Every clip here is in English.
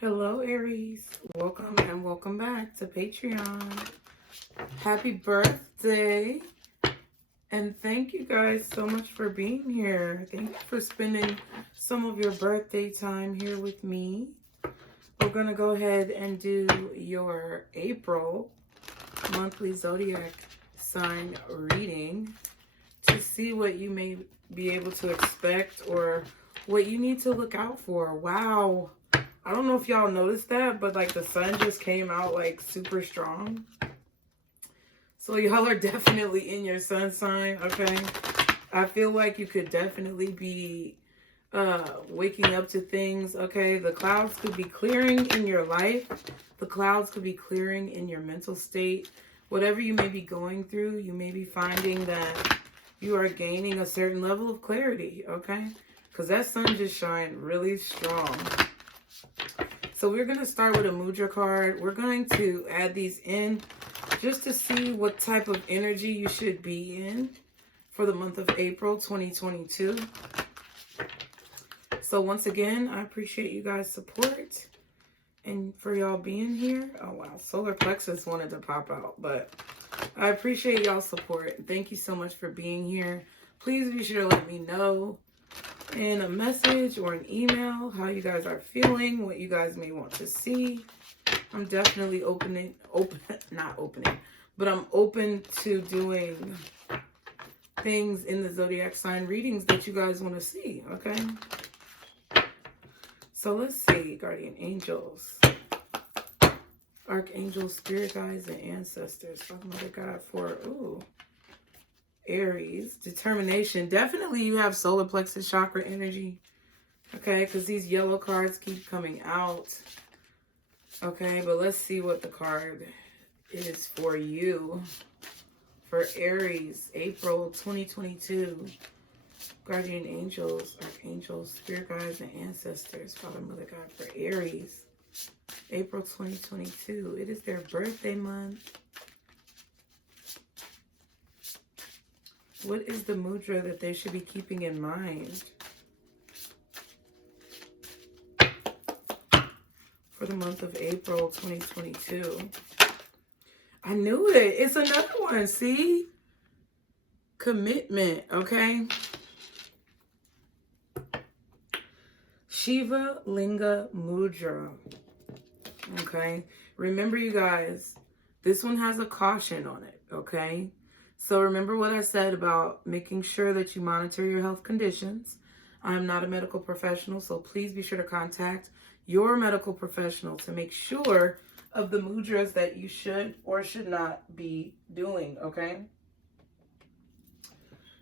Hello, Aries. Welcome and welcome back to Patreon. Happy birthday. And thank you guys so much for being here. Thank you for spending some of your birthday time here with me. We're going to go ahead and do your April monthly zodiac sign reading to see what you may be able to expect or what you need to look out for. Wow. I don't know if y'all noticed that, but like the sun just came out like super strong. So y'all are definitely in your sun sign, okay? I feel like you could definitely be waking up to things, okay? The clouds could be clearing in your life. The clouds could be clearing in your mental state. Whatever you may be going through, you may be finding that you are gaining a certain level of clarity, okay? Because that sun just shined really strong. So we're going to start with a mudra card. We're going to add these in just to see what type of energy you should be in for the month of April 2022. So once again, I appreciate you guys' support and for y'all being here. Oh wow, solar plexus wanted to pop out, but I appreciate y'all's support. Thank you so much for being here. Please be sure to let me know in a message or an email how you guys are feeling, what you guys may want to see. I'm definitely I'm open to doing things in the zodiac sign readings that you guys want to see, okay? So let's see, guardian angels, archangels, spirit guides, and ancestors. Father, Mother, God for, Aries, determination. Definitely you have solar plexus chakra energy, okay? Because these yellow cards keep coming out, okay? But let's see what the card is for you. For Aries, April 2022, guardian angels, archangels, spirit guides, and ancestors. Father, Mother, God for Aries, April 2022. It is their birthday month. What is the mudra that they should be keeping in mind for the month of April 2022? I knew it. It's another one. See? Commitment, okay? Shiva Linga Mudra. Okay? Remember, you guys, this one has a caution on it, okay? So remember what I said about making sure that you monitor your health conditions. I am not a medical professional, so please be sure to contact your medical professional to make sure of the mudras that you should or should not be doing, okay?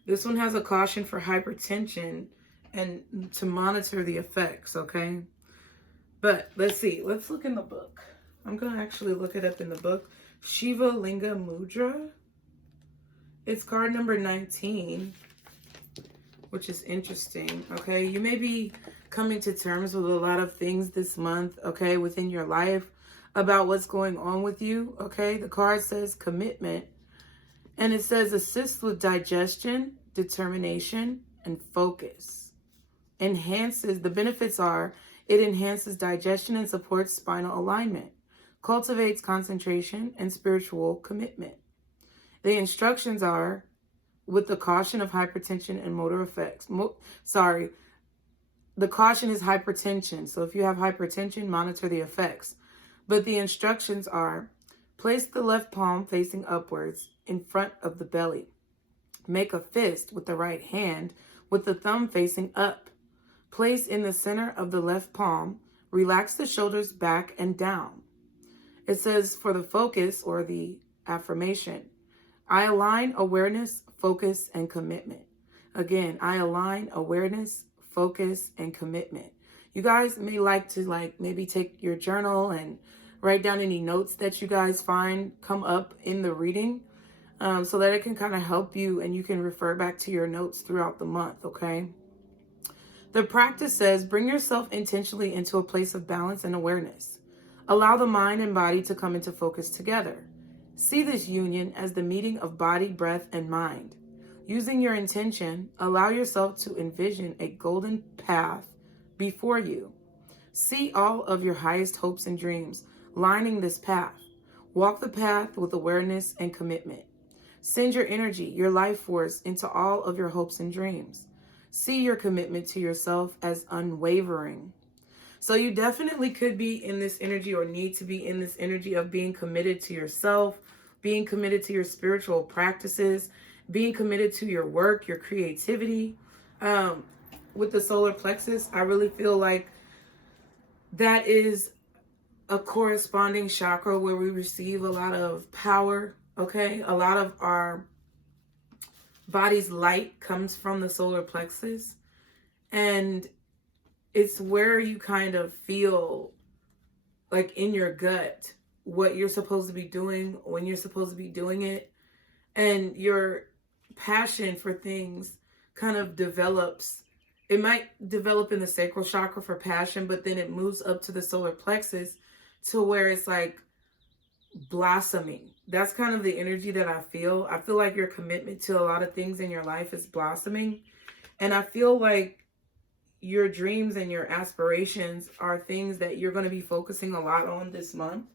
This one has a caution for hypertension and to monitor the effects, okay? But let's see. Let's look in the book. I'm going to actually look it up in the book. Shiva Linga Mudra. It's card number 19, which is interesting, okay? You may be coming to terms with a lot of things this month, okay, within your life about what's going on with you, okay? The card says commitment, and it says assist with digestion, determination, and focus. Enhances, the benefits are, it enhances digestion and supports spinal alignment, cultivates concentration and spiritual commitment. The instructions are, with the caution of hypertension and motor effects. The caution is hypertension. So if you have hypertension, monitor the effects. But the instructions are, place the left palm facing upwards in front of the belly. Make a fist with the right hand with the thumb facing up. Place in the center of the left palm. Relax the shoulders back and down. It says for the focus or the affirmation, I align awareness, focus, and commitment. Again, I align awareness, focus, and commitment. You guys may like to maybe take your journal and write down any notes that you guys find come up in the reading so that it can kind of help you and you can refer back to your notes throughout the month, okay? The practice says, bring yourself intentionally into a place of balance and awareness. Allow the mind and body to come into focus together. See this union as the meeting of body, breath, and mind. Using your intention, allow yourself to envision a golden path before you. See all of your highest hopes and dreams lining this path. Walk the path with awareness and commitment. Send your energy, your life force into all of your hopes and dreams. See your commitment to yourself as unwavering. So you definitely could be in this energy or need to be in this energy of being committed to yourself, being committed to your spiritual practices, being committed to your work, your creativity. With the solar plexus, I really feel like that is a corresponding chakra where we receive a lot of power, okay? A lot of our body's light comes from the solar plexus. And it's where you kind of feel like in your gut what you're supposed to be doing, when you're supposed to be doing it. And your passion for things kind of develops. It might develop in the sacral chakra for passion, but then it moves up to the solar plexus to where it's like blossoming. That's kind of the energy that I feel. I feel like your commitment to a lot of things in your life is blossoming. And I feel like your dreams and your aspirations are things that you're going to be focusing a lot on this month.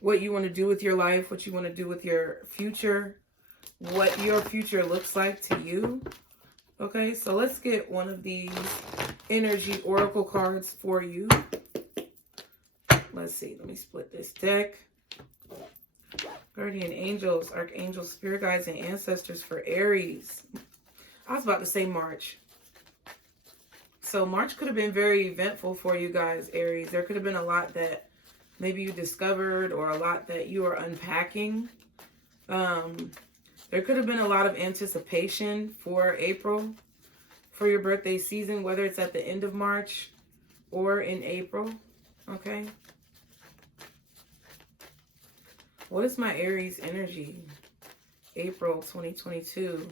What you want to do with your life, what you want to do with your future, what your future looks like to you. Okay, so let's get one of these energy oracle cards for you. Let's see, let me split this deck. Guardian angels, archangels, spirit guides, and ancestors for Aries. I was about to say March. So March could have been very eventful for you guys, Aries. There could have been a lot that maybe you discovered or a lot that you are unpacking. There could have been a lot of anticipation for April, for your birthday season, whether it's at the end of March or in April, okay? What is my Aries energy? April 2022.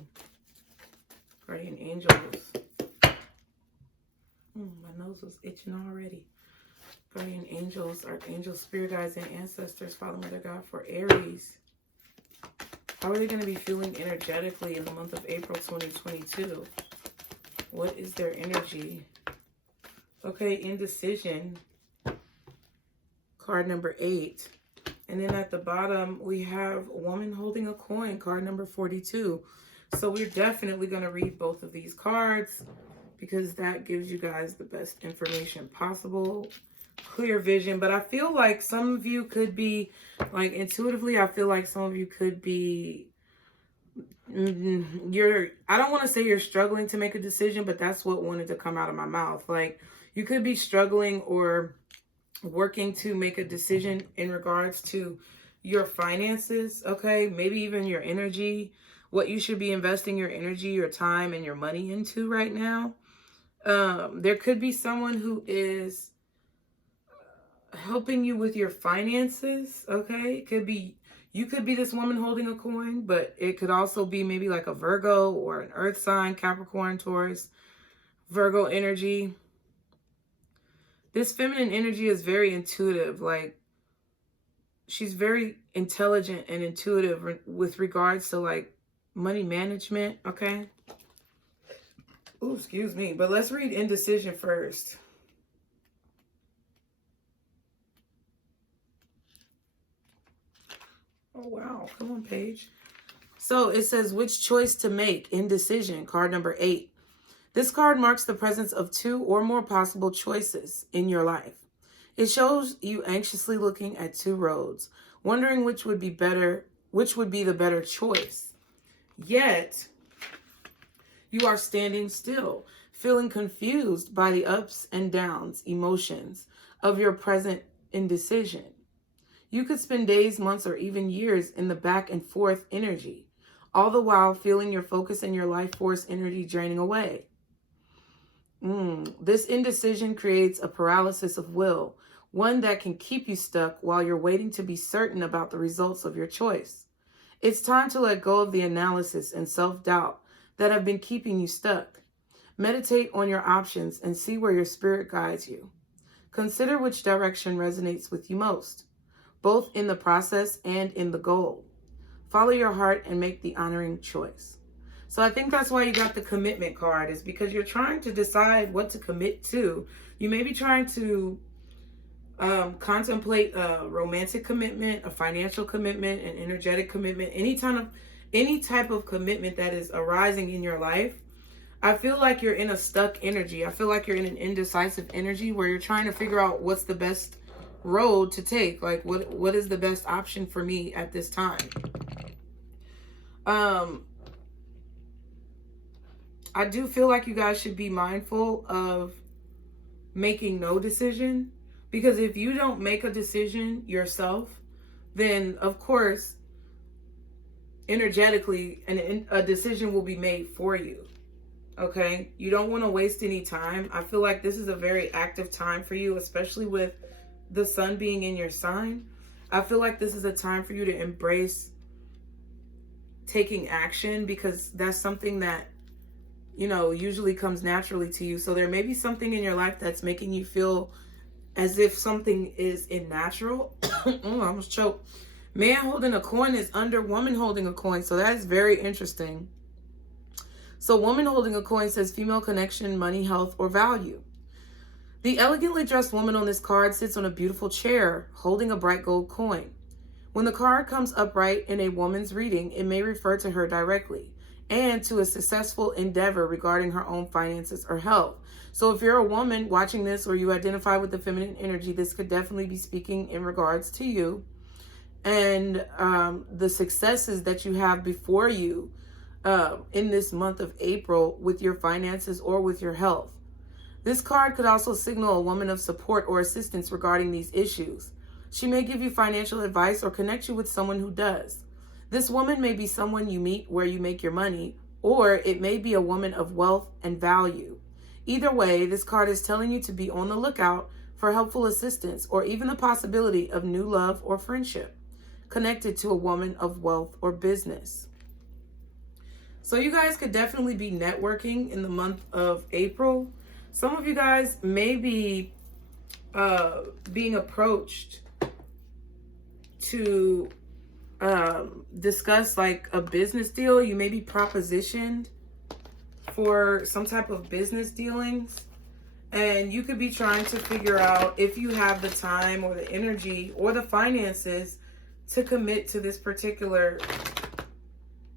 Guardian angels. My nose was itching already. Guardian angels, archangels, spirit guides, and ancestors, Father, Mother, God, for Aries. How are they going to be feeling energetically in the month of April 2022? What is their energy? Okay, indecision. Card number 8. And then at the bottom, we have a woman holding a coin, card number 42. So we're definitely going to read both of these cards because that gives you guys the best information possible. Clear vision. But I feel like some of you could be, like intuitively, I feel like some of you could be, I don't want to say you're struggling to make a decision, but that's what wanted to come out of my mouth. Like you could be struggling or working to make a decision in regards to your finances, okay? Maybe even your energy, what you should be investing your energy, your time, and your money into right now. There could be someone who is helping you with your finances, okay? It could be, you could be this woman holding a coin, but it could also be maybe like a Virgo or an earth sign, Capricorn, Taurus, Virgo energy. This feminine energy is very intuitive. Like she's very intelligent and intuitive with regards to like money management, okay? Ooh, excuse me. But let's read indecision first. Oh, wow. Come on, page. So it says, which choice to make? Indecision, card number 8. This card marks the presence of 2 or more possible choices in your life. It shows you anxiously looking at 2 roads, wondering which would be the better choice. Yet, you are standing still, feeling confused by the ups and downs, emotions of your present indecision. You could spend days, months, or even years in the back and forth energy, all the while feeling your focus and your life force energy draining away. This indecision creates a paralysis of will, one that can keep you stuck while you're waiting to be certain about the results of your choice. It's time to let go of the analysis and self-doubt that have been keeping you stuck. Meditate on your options and see where your spirit guides you. Consider which direction resonates with you most, both in the process and in the goal. Follow your heart and make the honoring choice. So I think that's why you got the commitment card, is because you're trying to decide what to commit to You may be trying to contemplate a romantic commitment, a financial commitment, an energetic commitment, any type of commitment that is arising in your life. I feel like you're in a stuck energy. I feel like you're in an indecisive energy where you're trying to figure out what's the best road to take. Like, what is the best option for me at this time? I do feel like you guys should be mindful of making no decision, because if you don't make a decision yourself, then of course energetically a decision will be made for you. Okay, you don't want to waste any time. I feel like this is a very active time for you, especially with the sun being in your sign. I feel like this is a time for you to embrace taking action, because that's something that, you know, usually comes naturally to you. So there may be something in your life that's making you feel as if something is unnatural. Oh, I almost choked. Man holding a coin is under woman holding a coin. So that is very interesting. So woman holding a coin says female connection, money, health, or value. The elegantly dressed woman on this card sits on a beautiful chair holding a bright gold coin. When the card comes upright in a woman's reading, it may refer to her directly and to a successful endeavor regarding her own finances or health. So if you're a woman watching this, or you identify with the feminine energy, this could definitely be speaking in regards to you and the successes that you have before you in this month of April with your finances or with your health. This card could also signal a woman of support or assistance regarding these issues. She may give you financial advice or connect you with someone who does. This woman may be someone you meet where you make your money, or it may be a woman of wealth and value. Either way, this card is telling you to be on the lookout for helpful assistance or even the possibility of new love or friendship connected to a woman of wealth or business. So you guys could definitely be networking in the month of April. Some of you guys may be being approached to discuss like a business deal. You may be propositioned for some type of business dealings, and you could be trying to figure out if you have the time or the energy or the finances to commit to this particular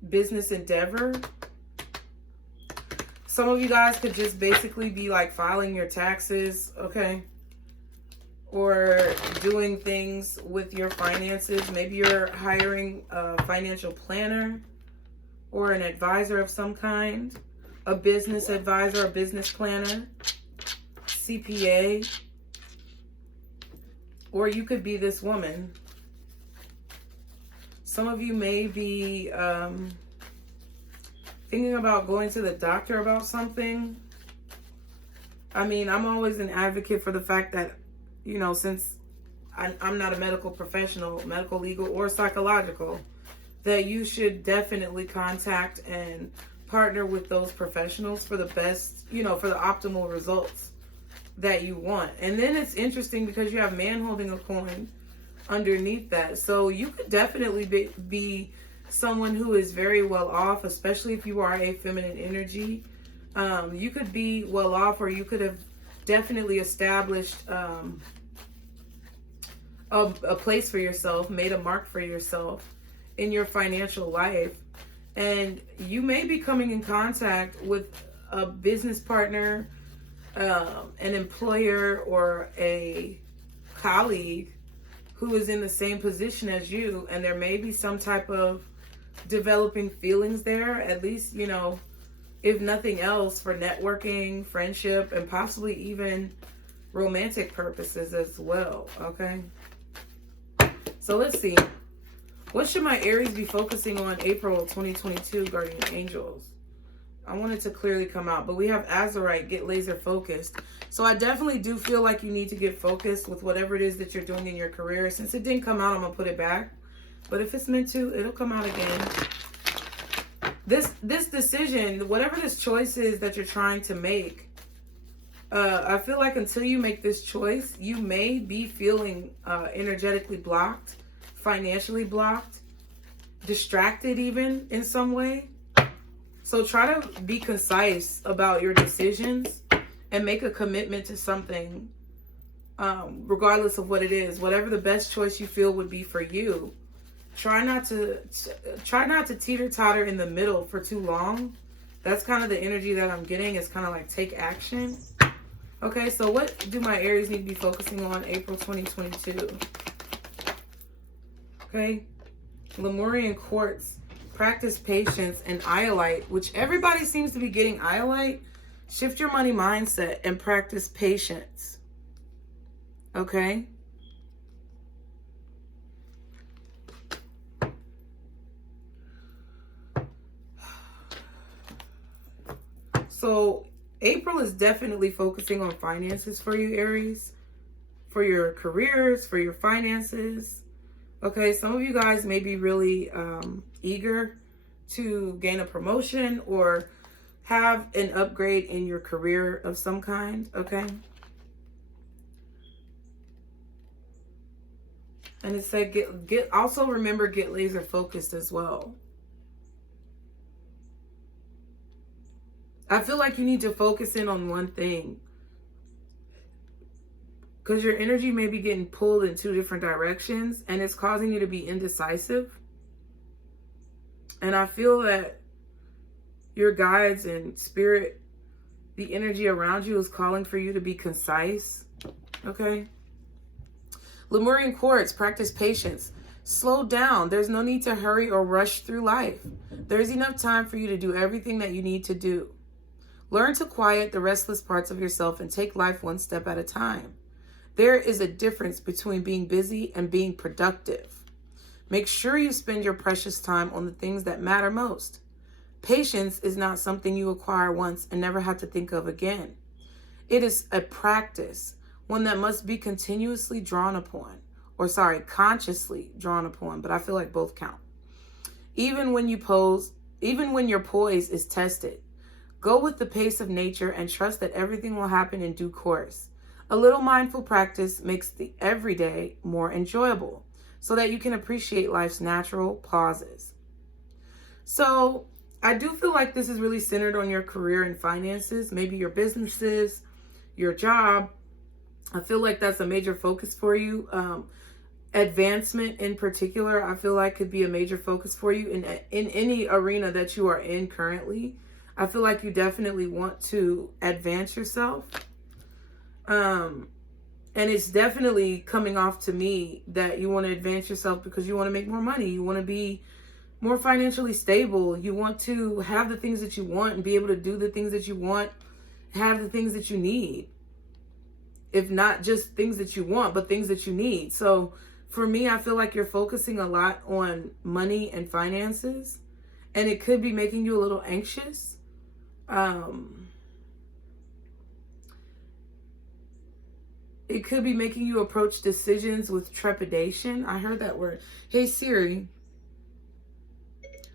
business endeavor. Some of you guys could just basically be like filing your taxes, okay? Or doing things with your finances. Maybe you're hiring a financial planner or an advisor of some kind, a business advisor, a business planner, CPA, or you could be this woman. Some of you may be thinking about going to the doctor about something. I mean, I'm always an advocate for the fact that, you know, since I'm not a medical professional, medical, legal, or psychological, that you should definitely contact and partner with those professionals for the best, you know, for the optimal results that you want. And then it's interesting because you have man holding a coin underneath that. So you could definitely be someone who is very well off, especially if you are a feminine energy. You could be well off, or you could have definitely established a place for yourself, made a mark for yourself in your financial life. And you may be coming in contact with a business partner, an employer, or a colleague who is in the same position as you, and there may be some type of developing feelings there, at least, you know, if nothing else, for networking, friendship, and possibly even romantic purposes as well, okay? So let's see. What should my Aries be focusing on April 2022, guardian angels? I want it to clearly come out, but we have Azurite, get laser focused. So I definitely do feel like you need to get focused with whatever it is that you're doing in your career. Since it didn't come out, I'm going to put it back. But if it's meant to, it'll come out again. This decision, whatever this choice is that you're trying to make, I feel like until you make this choice, you may be feeling energetically blocked, financially blocked, distracted even in some way. So try to be concise about your decisions and make a commitment to something, regardless of what it is. Whatever the best choice you feel would be for you. Try not to teeter-totter in the middle for too long. That's kind of the energy that I'm getting. It's kind of like take action. Okay, so what do my Aries need to be focusing on April 2022? Okay, Lemurian quartz, practice patience, and iolite, which everybody seems to be getting iolite. Shift your money mindset and practice patience. Okay. So April is definitely focusing on finances for you, Aries. For your careers, for your finances. Okay, some of you guys may be really eager to gain a promotion or have an upgrade in your career of some kind, okay? And it said also remember, get laser focused as well. I feel like you need to focus in on one thing, because your energy may be getting pulled in 2 different directions and it's causing you to be indecisive. And I feel that your guides and spirit, the energy around you is calling for you to be concise. Okay. Lemurian quartz, practice patience. Slow down. There's no need to hurry or rush through life. There's enough time for you to do everything that you need to do. Learn to quiet the restless parts of yourself and take life one step at a time. There is a difference between being busy and being productive. Make sure you spend your precious time on the things that matter most. Patience is not something you acquire once and never have to think of again. It is a practice, one that must be consciously drawn upon, but I feel like both count. Even when your poise is tested, go with the pace of nature and trust that everything will happen in due course. A little mindful practice makes the everyday more enjoyable so that you can appreciate life's natural pauses. So I do feel like this is really centered on your career and finances, maybe your businesses, your job. I feel like that's a major focus for you. Advancement in particular, I feel like could be a major focus for you in any arena that you are in currently. I feel like you definitely want to advance yourself. And it's definitely coming off to me that you want to advance yourself because you want to make more money. You want to be more financially stable. You want to have the things that you want and be able to do the things that you want, have the things that you need. If not just things that you want, but things that you need. So for me, I feel like you're focusing a lot on money and finances, and it could be making you a little anxious. It could be making you approach decisions with trepidation. I heard that word. Hey Siri,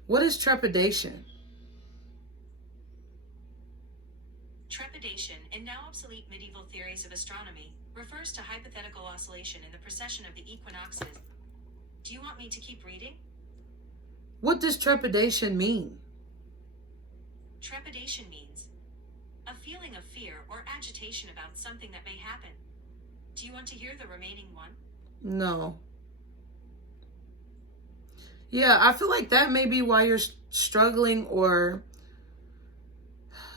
what is trepidation? Trepidation, in now obsolete medieval theories of astronomy, refers to hypothetical oscillation in the precession of the equinoxes. Do you want me to keep reading? What does trepidation mean? Trepidation means a feeling of fear or agitation about something that may happen. Do you want to hear the remaining one? No. Yeah, I feel like that may be why you're struggling or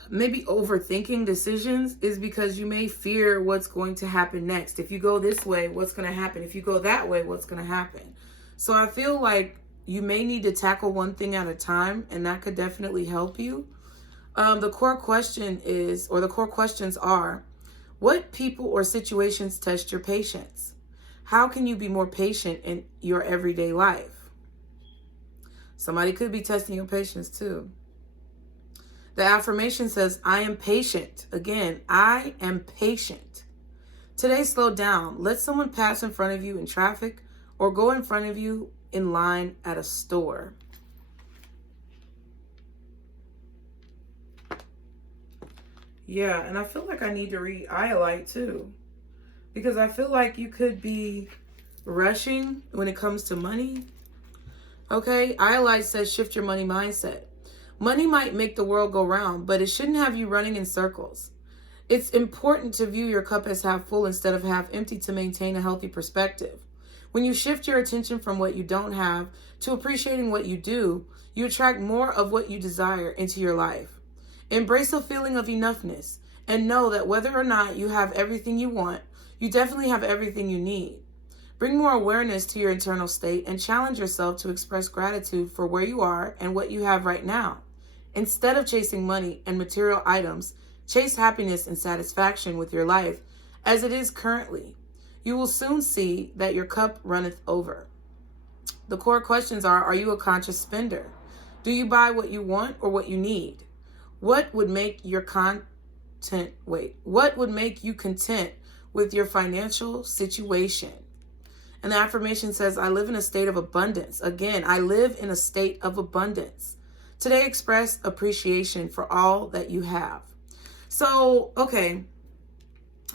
maybe overthinking decisions, is because you may fear what's going to happen next. If you go this way, what's going to happen? If you go that way, what's going to happen? So I feel like you may need to tackle one thing at a time, and that could definitely help you. The core question is, or the core questions are, what people or situations test your patience? How can you be more patient in your everyday life? Somebody could be testing your patience too. The affirmation says, I am patient. Again, I am patient. Today, slow down. Let someone pass in front of you in traffic or go in front of you in line at a store. Yeah, and I feel like I need to read Iolite too, because I feel like you could be rushing when it comes to money. Okay, Iolite says shift your money mindset. Money might make the world go round, but it shouldn't have you running in circles. It's important to view your cup as half full instead of half empty to maintain a healthy perspective. When you shift your attention from what you don't have to appreciating what you do, you attract more of what you desire into your life. Embrace a feeling of enoughness and know that whether or not you have everything you want, you definitely have everything you need. Bring more awareness to your internal state and challenge yourself to express gratitude for where you are and what you have right now. Instead of chasing money and material items, chase happiness and satisfaction with your life as it is currently. You will soon see that your cup runneth over. The core questions are you a conscious spender? Do you buy what you want or what you need? What would make you content with your financial situation? And the affirmation says, I live in a state of abundance. Again, I live in a state of abundance. Today, express appreciation for all that you have. So, okay,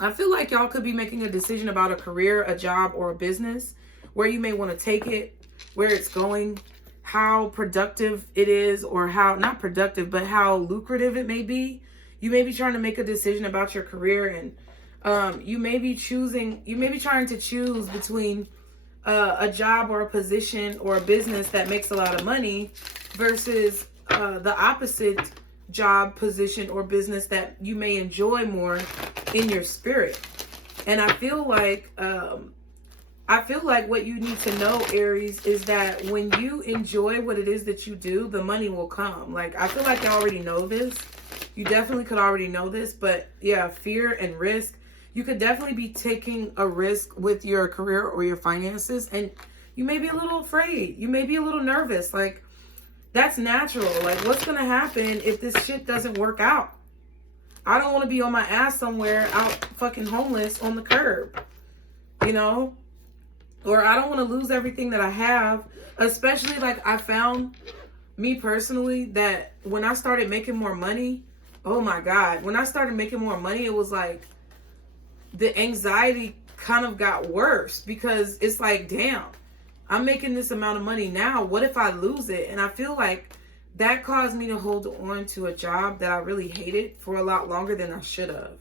I feel like y'all could be making a decision about a career, a job, or a business, where you may want to take it, where it's going, how productive it is, or how, not productive, but how lucrative it may be. You may be trying to make a decision about your career, and you may be trying to choose between a job or a position or a business that makes a lot of money versus the opposite job, position, or business that you may enjoy more in your spirit. And I feel like what you need to know, Aries, is that when you enjoy what it is that you do, the money will come. Like, I feel like you already know this. You definitely could already know this, but yeah, fear and risk. You could definitely be taking a risk with your career or your finances, and you may be a little afraid. You may be a little nervous. Like, that's natural. Like, what's going to happen if this shit doesn't work out? I don't want to be on my ass somewhere out fucking homeless on the curb, you know? Or I don't want to lose everything that I have. Especially, like, I found, me personally, that when I started making more money, oh my God, when I started making more money, it was like, the anxiety kind of got worse, because it's like, damn, I'm making this amount of money now. What if I lose it? And I feel like that caused me to hold on to a job that I really hated for a lot longer than I should have.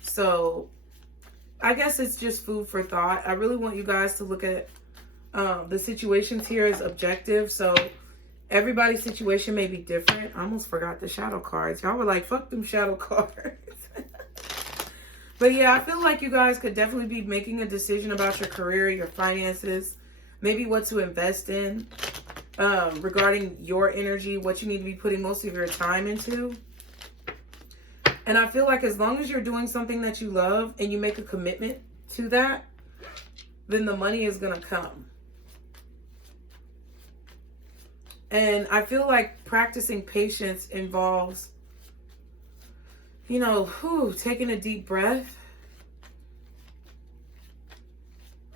So I guess it's just food for thought. I really want you guys to look at the situations here as objective. So everybody's situation may be different. I almost forgot the shadow cards. Y'all were like, fuck them shadow cards. But yeah, I feel like you guys could definitely be making a decision about your career, your finances, maybe what to invest in, regarding your energy, what you need to be putting most of your time into. And I feel like as long as you're doing something that you love and you make a commitment to that, then the money is going to come. And I feel like practicing patience involves, you know, taking a deep breath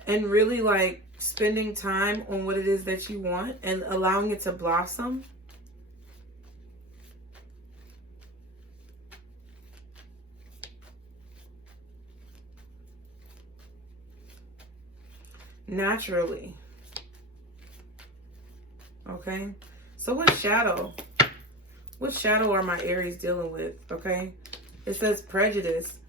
and really like spending time on what it is that you want and allowing it to blossom. Naturally. Okay. So what shadow are my Aries dealing with? Okay. It says prejudice.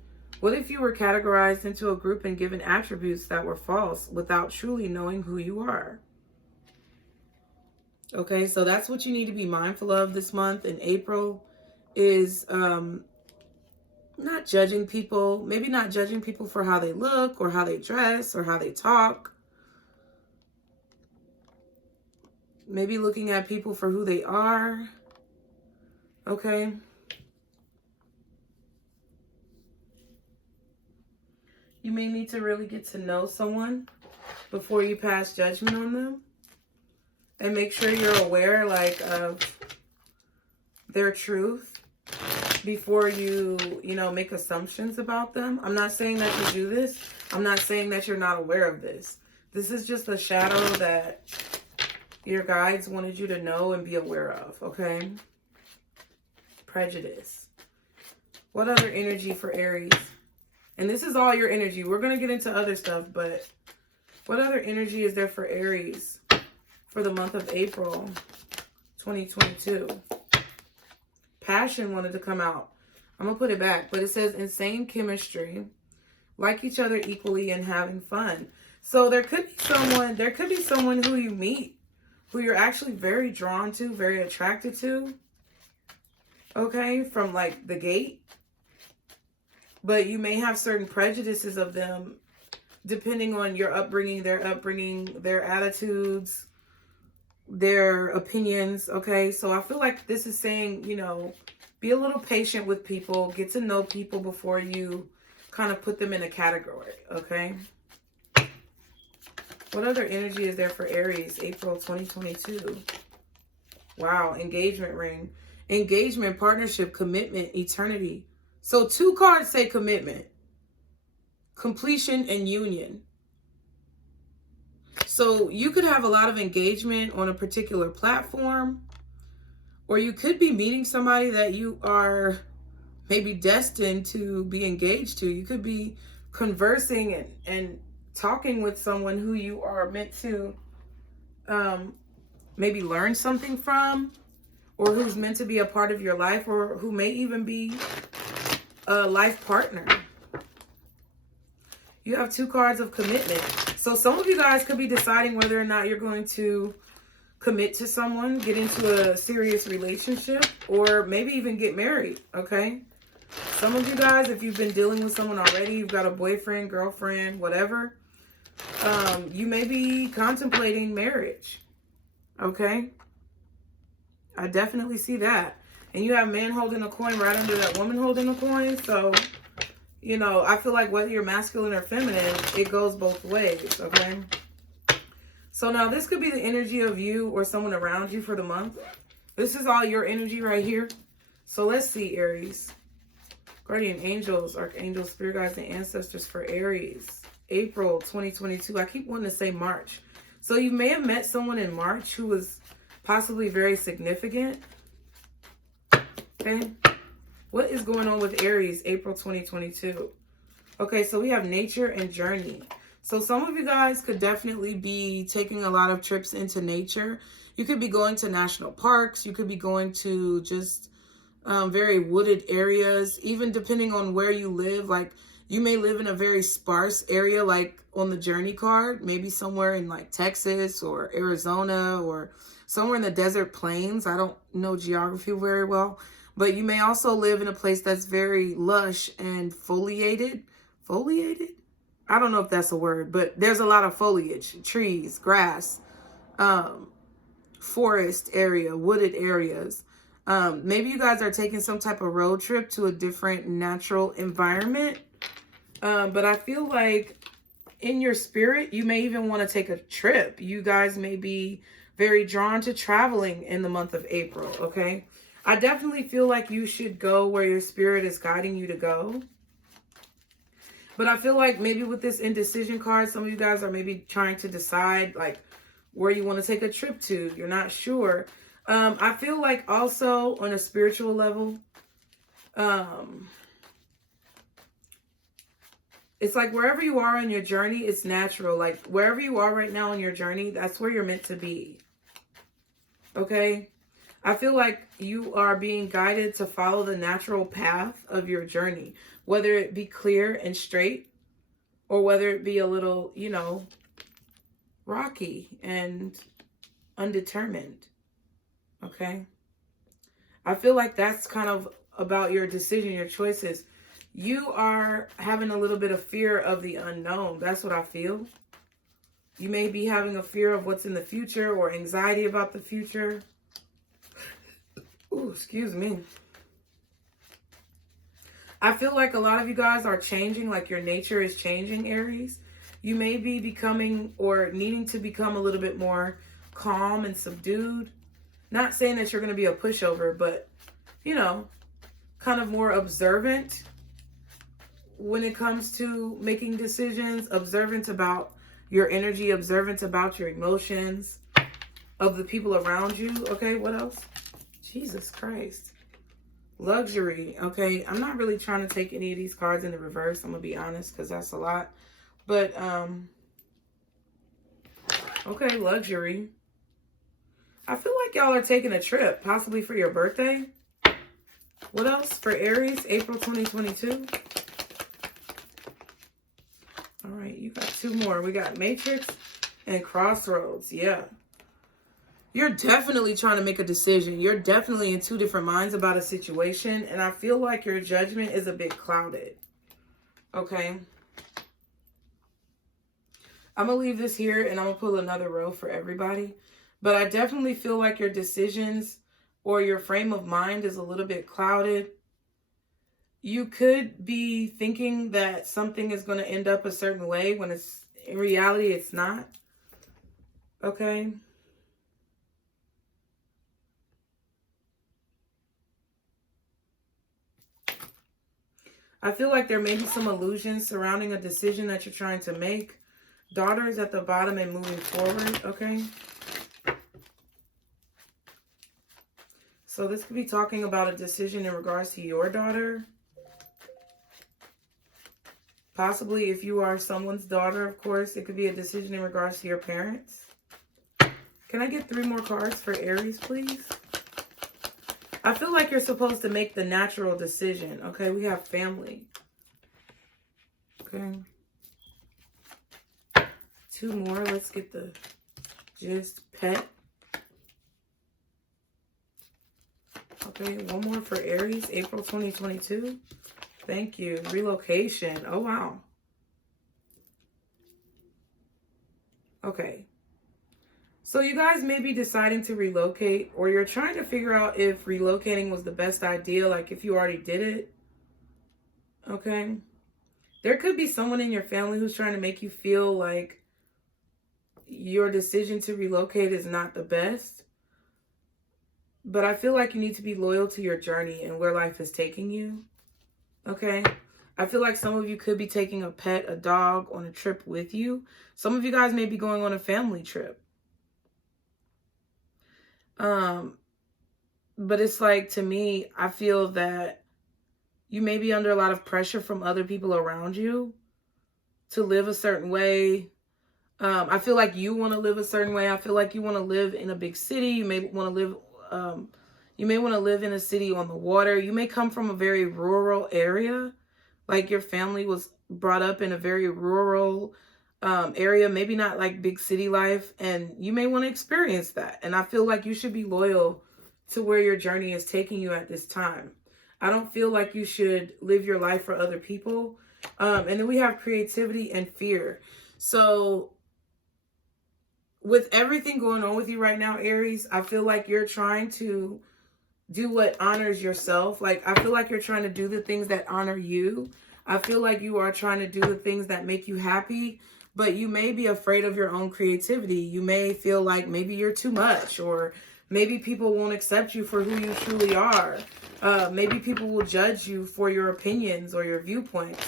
What if you were categorized into a group and given attributes that were false without truly knowing who you are? Okay, so that's what you need to be mindful of this month in April, is not judging people. Maybe not judging people for how they look or how they dress or how they talk. Maybe looking at people for who they are. Okay. You may need to really get to know someone before you pass judgment on them. And make sure you're aware, like, of their truth before you make assumptions about them. I'm not saying that you do this. I'm not saying that you're not aware of this. This is just a shadow that your guides wanted you to know and be aware of, okay? Prejudice. What other energy for Aries? And this is all your energy. We're going to get into other stuff, but what other energy is there for Aries for the month of April 2022? Passion wanted to come out. I'm going to put it back. But it says insane chemistry, like each other equally, and having fun. So there could be someone who you meet who you're actually very drawn to, very attracted to. Okay, from like the gate. But you may have certain prejudices of them depending on your upbringing, their attitudes, their opinions. Okay, so I feel like this is saying, you know, be a little patient with people, get to know people before you kind of put them in a category. Okay, what other energy is there for Aries, April 2022? Wow, engagement ring, engagement, partnership, commitment, eternity. So 2 cards say commitment, completion, and union. So you could have a lot of engagement on a particular platform, or you could be meeting somebody that you are maybe destined to be engaged to. You could be conversing and talking with someone who you are meant to maybe learn something from, or who's meant to be a part of your life, or who may even be a life partner. You have 2 cards of commitment. So some of you guys could be deciding whether or not you're going to commit to someone, get into a serious relationship, or maybe even get married, okay? Some of you guys, if you've been dealing with someone already, you've got a boyfriend, girlfriend, whatever, you may be contemplating marriage, okay? I definitely see that. And you have man holding a coin right under that woman holding a coin. So, you know, I feel like whether you're masculine or feminine, it goes both ways, okay? So now this could be the energy of you or someone around you for the month. This is all your energy right here. So let's see, Aries. Guardian angels, archangels, spirit guides, and ancestors for Aries. April 2022. I keep wanting to say March. So you may have met someone in March who was possibly very significant. Okay. What is going on with Aries, April 2022? Okay, so we have nature and journey. So some of you guys could definitely be taking a lot of trips into nature. You could be going to national parks. You could be going to just very wooded areas, even depending on where you live. Like you may live in a very sparse area, like on the journey card, maybe somewhere in like Texas or Arizona or somewhere in the desert plains. I don't know geography very well, but you may also live in a place that's very lush and foliated. Foliated? I don't know if that's a word, but there's a lot of foliage, trees, grass, forest area, wooded areas. Maybe you guys are taking some type of road trip to a different natural environment. But I feel like in your spirit, you may even want to take a trip. You guys may be very drawn to traveling in the month of April, okay? I definitely feel like you should go where your spirit is guiding you to go. But I feel like maybe with this indecision card, some of you guys are maybe trying to decide like where you want to take a trip to. You're not sure. I feel like also on a spiritual level, it's like wherever you are on your journey, it's natural. Like wherever you are right now on your journey, that's where you're meant to be. Okay? I feel like you are being guided to follow the natural path of your journey, whether it be clear and straight or whether it be a little, you know, rocky and undetermined. Okay? I feel like that's kind of about your decision, your choices. You are having a little bit of fear of the unknown. That's what I feel. You may be having a fear of what's in the future or anxiety about the future. Ooh, excuse me. I feel like a lot of you guys are changing, like your nature is changing, Aries. You may be becoming or needing to become a little bit more calm and subdued. Not saying that you're going to be a pushover, but, you know, kind of more observant when it comes to making decisions, observant about your energy, observant about your emotions, of the people around you. Okay, what else? Jesus Christ. Luxury. Okay, I'm not really trying to take any of these cards in the reverse. I'm going to be honest because that's a lot. But, okay, luxury. I feel like y'all are taking a trip, possibly for your birthday. What else for Aries, April 2022? All right, you got two more. We got Matrix and Crossroads. Yeah. You're definitely trying to make a decision. You're definitely in two different minds about a situation. And I feel like your judgment is a bit clouded. Okay. I'm going to leave this here and I'm going to pull another row for everybody. But I definitely feel like your decisions or your frame of mind is a little bit clouded. You could be thinking that something is going to end up a certain way when it's in reality it's not. Okay. I feel like there may be some illusions surrounding a decision that you're trying to make. Daughter is at the bottom and moving forward, okay? So this could be talking about a decision in regards to your daughter. Possibly if you are someone's daughter, of course, it could be a decision in regards to your parents. Can I get 3 more cards for Aries, please? I feel like you're supposed to make the natural decision. Okay, we have family. Okay. 2 more. Let's get the gist. Pet. Okay, 1 more for Aries, April 2022. Thank you. Relocation. Oh, wow. Okay. So you guys may be deciding to relocate, or you're trying to figure out if relocating was the best idea, like if you already did it. Okay. There could be someone in your family who's trying to make you feel like your decision to relocate is not the best. But I feel like you need to be loyal to your journey and where life is taking you. Okay. I feel like some of you could be taking a pet, a dog on a trip with you. Some of you guys may be going on a family trip. But it's like, to me, I feel that you may be under a lot of pressure from other people around you to live a certain way. I feel like you want to live a certain way. I feel like you want to live in a big city. You may want to live in a city on the water. You may come from a very rural area. Like your family was brought up in a very rural area, maybe not like big city life, and you may want to experience that. And I feel like you should be loyal to where your journey is taking you at this time. I don't feel like you should live your life for other people. And then we have creativity and fear. So with everything going on with you right now, Aries, I feel like you're trying to do what honors yourself. Like, I feel like you're trying to do the things that honor you. I feel like you are trying to do the things that make you happy, but you may be afraid of your own creativity. You may feel like maybe you're too much, or maybe people won't accept you for who you truly are. Maybe people will judge you for your opinions or your viewpoints.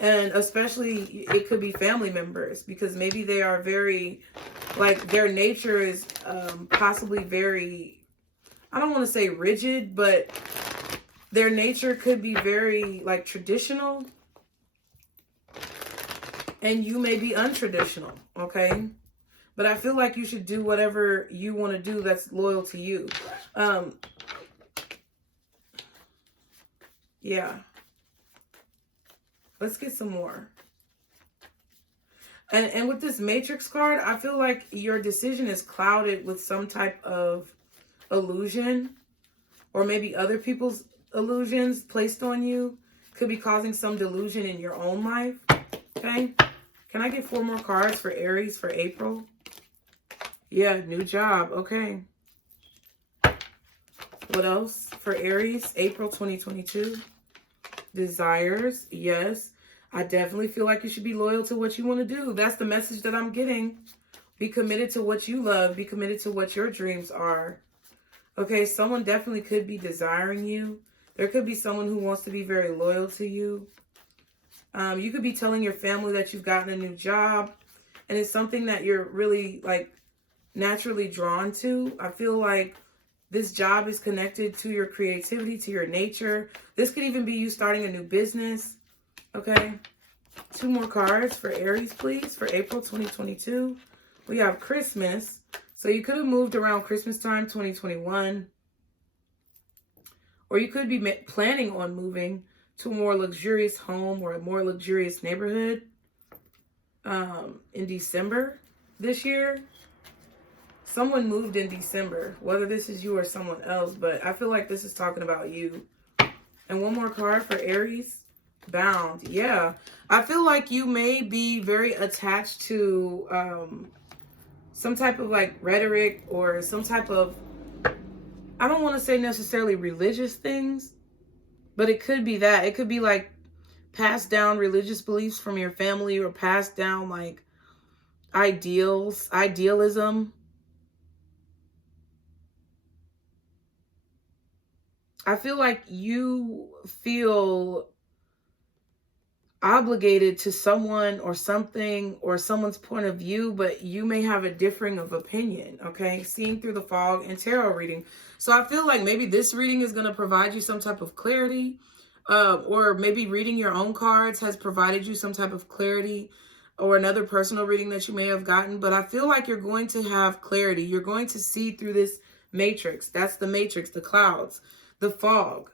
And especially it could be family members, because maybe they are very, like, their nature is possibly very, I don't want to say rigid, but their nature could be very, like, traditional. And you may be untraditional, okay? But I feel like you should do whatever you want to do that's loyal to you. Yeah. Let's get some more. And with this Matrix card, I feel like your decision is clouded with some type of illusion, or maybe other people's illusions placed on you could be causing some delusion in your own life. Okay. Can I get 4 more cards for Aries for April? Yeah, new job. Okay. What else for Aries, April 2022? Desires. Yes. I definitely feel like you should be loyal to what you want to do. That's the message that I'm getting. Be committed to what you love. Be committed to what your dreams are. Okay, someone definitely could be desiring you. There could be someone who wants to be very loyal to you. You could be telling your family that you've gotten a new job, and it's something that you're really, like, naturally drawn to. I feel like this job is connected to your creativity, to your nature. This could even be you starting a new business. Okay. 2 more cards for Aries, please, for April 2022. We have Christmas. So you could have moved around Christmas time, 2021. or you could be planning on moving to a more luxurious home or a more luxurious neighborhood in December this year. Someone moved in December, whether this is you or someone else, but I feel like this is talking about you. And one more card for Aries. Bound. Yeah. I feel like you may be very attached to some type of like rhetoric or some type of, I don't want to say necessarily religious things, but it could be that. It could be like passed down religious beliefs from your family, or passed down like idealism. I feel like you feel obligated to someone or something or someone's point of view, but you may have a differing of opinion, okay? Seeing through the fog and tarot reading. So I feel like maybe this reading is going to provide you some type of clarity, or maybe reading your own cards has provided you some type of clarity, or another personal reading that you may have gotten. But I feel like you're going to have clarity. You're going to see through this matrix. That's the matrix, the clouds, the fog.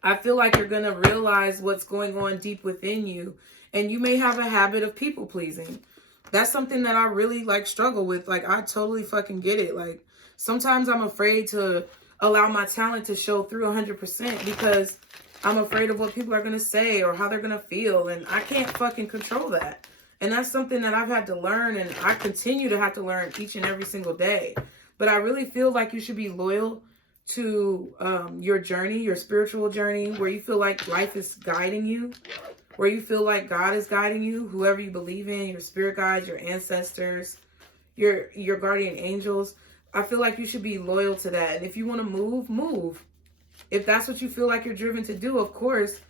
I feel like you're going to realize what's going on deep within you. And you may have a habit of people pleasing. That's something that I really like struggle with. Like, I totally fucking get it. Like, sometimes I'm afraid to allow my talent to show through 100% because I'm afraid of what people are going to say or how they're going to feel. And I can't fucking control that. And that's something that I've had to learn, and I continue to have to learn each and every single day. But I really feel like you should be loyal to your journey, your spiritual journey, where you feel like life is guiding you, where you feel like God is guiding you, whoever you believe in, your spirit guides, your ancestors, your guardian angels. I feel like you should be loyal to that. And if you want to move, move. If that's what you feel like you're driven to do, of course,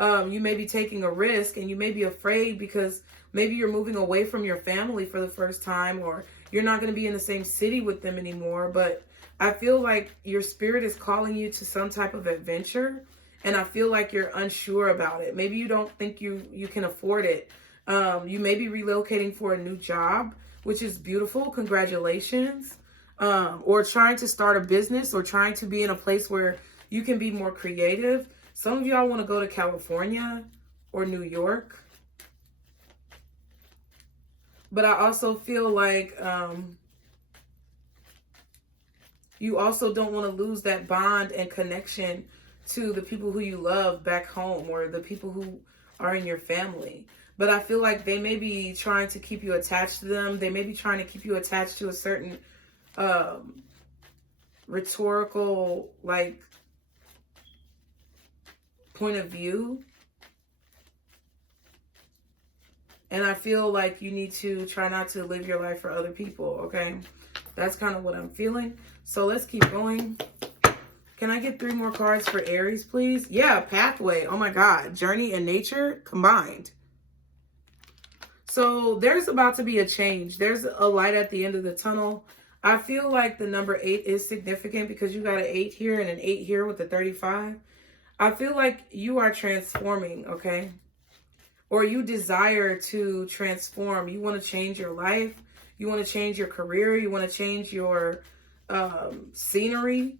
you may be taking a risk, and you may be afraid because maybe you're moving away from your family for the first time, or you're not going to be in the same city with them anymore. But I feel like your spirit is calling you to some type of adventure, and I feel like you're unsure about it. Maybe you don't think you can afford it. You may be relocating for a new job, which is beautiful. Congratulations. Or trying to start a business, or trying to be in a place where you can be more creative. Some of y'all want to go to California or New York. But I also feel like you also don't want to lose that bond and connection to the people who you love back home, or the people who are in your family. But I feel like they may be trying to keep you attached to them. They may be trying to keep you attached to a certain rhetorical, like, point of view. And I feel like you need to try not to live your life for other people, okay? That's kind of what I'm feeling. So let's keep going. Can I get 3 more cards for Aries, please? Yeah, pathway. Oh my God. Journey and nature combined. So there's about to be a change. There's a light at the end of the tunnel. I feel like the number 8 is significant because you got an 8 here and an 8 here with the 35. I feel like you are transforming, okay? Or you desire to transform. You want to change your life. You want to change your career. You want to change your scenery.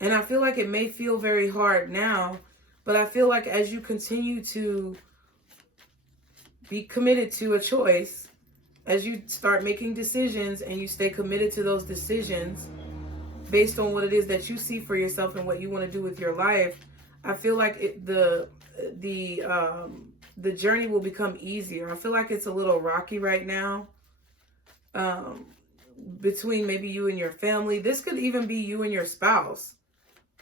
And I feel like it may feel very hard now, but I feel like as you continue to be committed to a choice, as you start making decisions and you stay committed to those decisions based on what it is that you see for yourself and what you want to do with your life, I feel like the journey will become easier. I feel like it's a little rocky right now, between maybe you and your family. This could even be you and your spouse,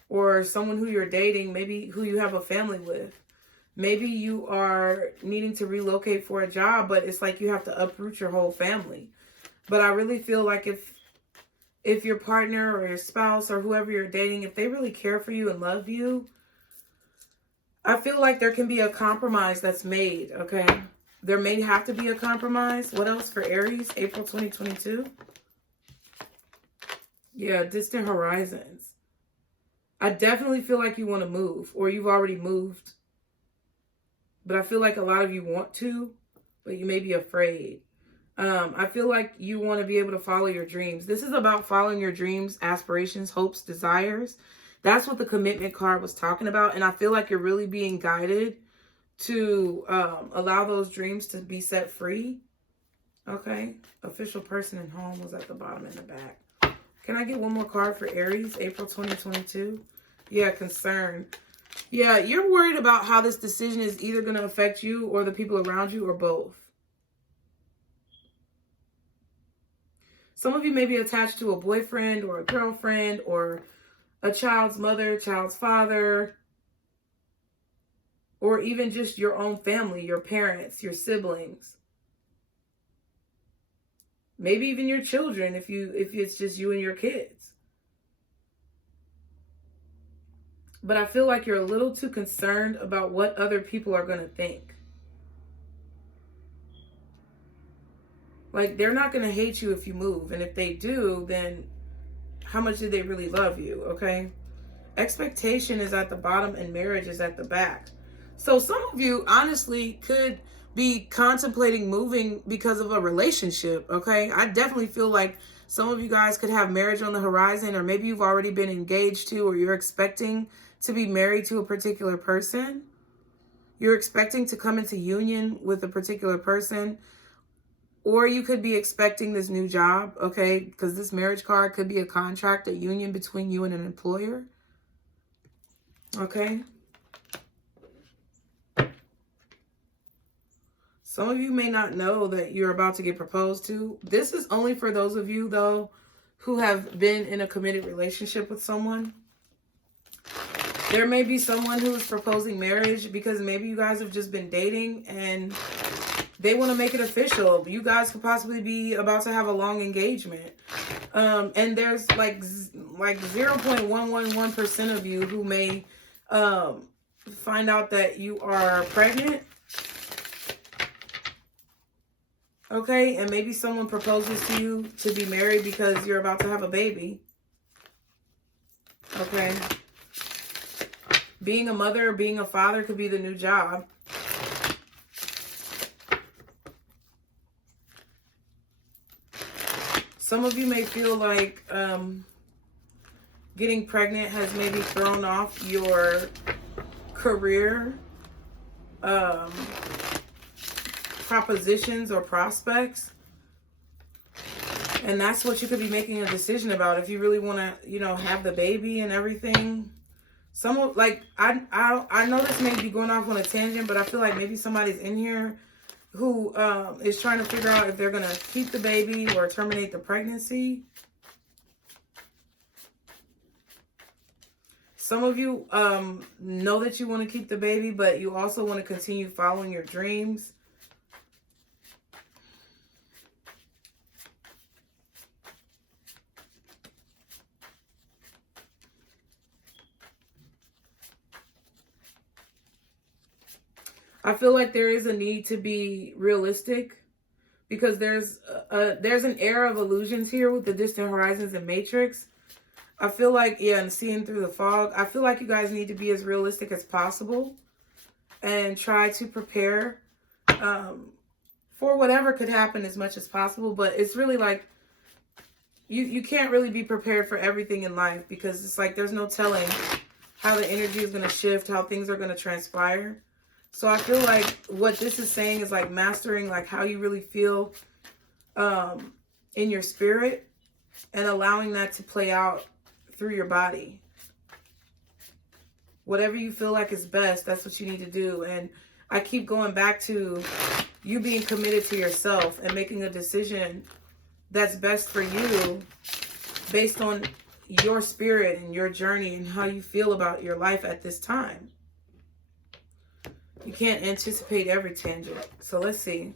or someone who you're dating, maybe who you have a family with. Maybe you are needing to relocate for a job, but it's like you have to uproot your whole family. But I really feel like if your partner or your spouse or whoever you're dating, if they really care for you and love you, I feel like there can be a compromise that's made, okay? There may have to be a compromise. What else for Aries? April 2022. Yeah, distant horizons. I definitely feel like you want to move, or you've already moved. But I feel like a lot of you want to, but you may be afraid. I feel like you want to be able to follow your dreams. This is about following your dreams, aspirations, hopes, desires. That's what the commitment card was talking about. And I feel like you're really being guided to allow those dreams to be set free. Okay. Official person and home was at the bottom and the back. Can I get one more card for Aries, April 2022? Yeah, concern. Yeah, you're worried about how this decision is either going to affect you or the people around you or both. Some of you may be attached to a boyfriend or a girlfriend or a child's mother, child's father, or even just your own family, your parents, your siblings. Maybe even your children if it's just you and your kids. But I feel like you're a little too concerned about what other people are going to think. Like, they're not going to hate you if you move. And if they do, then how much do they really love you, okay? Expectation is at the bottom and marriage is at the back. So some of you, honestly, could be contemplating moving because of a relationship, okay? I definitely feel like some of you guys could have marriage on the horizon, or maybe you've already been engaged to, or you're expecting to be married to a particular person. You're expecting to come into union with a particular person. Or you could be expecting this new job, okay? Because this marriage card could be a contract, a union between you and an employer. Okay? Some of you may not know that you're about to get proposed to. This is only for those of you, though, who have been in a committed relationship with someone. There may be someone who is proposing marriage because maybe you guys have just been dating and they want to make it official. You guys could possibly be about to have a long engagement. And there's like 0.111% of you who may find out that you are pregnant. Okay, and maybe someone proposes to you to be married because you're about to have a baby. Okay. Being a mother or being a father could be the new job. Some of you may feel like getting pregnant has maybe thrown off your career propositions or prospects. And that's what you could be making a decision about if you really want to, have the baby and everything. Someone, like, I know this may be going off on a tangent, but I feel like maybe somebody's in here who is trying to figure out if they're going to keep the baby or terminate the pregnancy. Some of you know that you want to keep the baby, but you also want to continue following your dreams. I feel like there is a need to be realistic because there's an era of illusions here with the distant horizons and matrix. I feel like, and seeing through the fog, I feel like you guys need to be as realistic as possible and try to prepare for whatever could happen as much as possible. But it's really like you can't really be prepared for everything in life because it's like there's no telling how the energy is going to shift, how things are going to transpire. So I feel like what this is saying is like mastering like how you really feel in your spirit and allowing that to play out through your body. Whatever you feel like is best, that's what you need to do. And I keep going back to you being committed to yourself and making a decision that's best for you based on your spirit and your journey and how you feel about your life at this time. You can't anticipate every tangent. So let's see.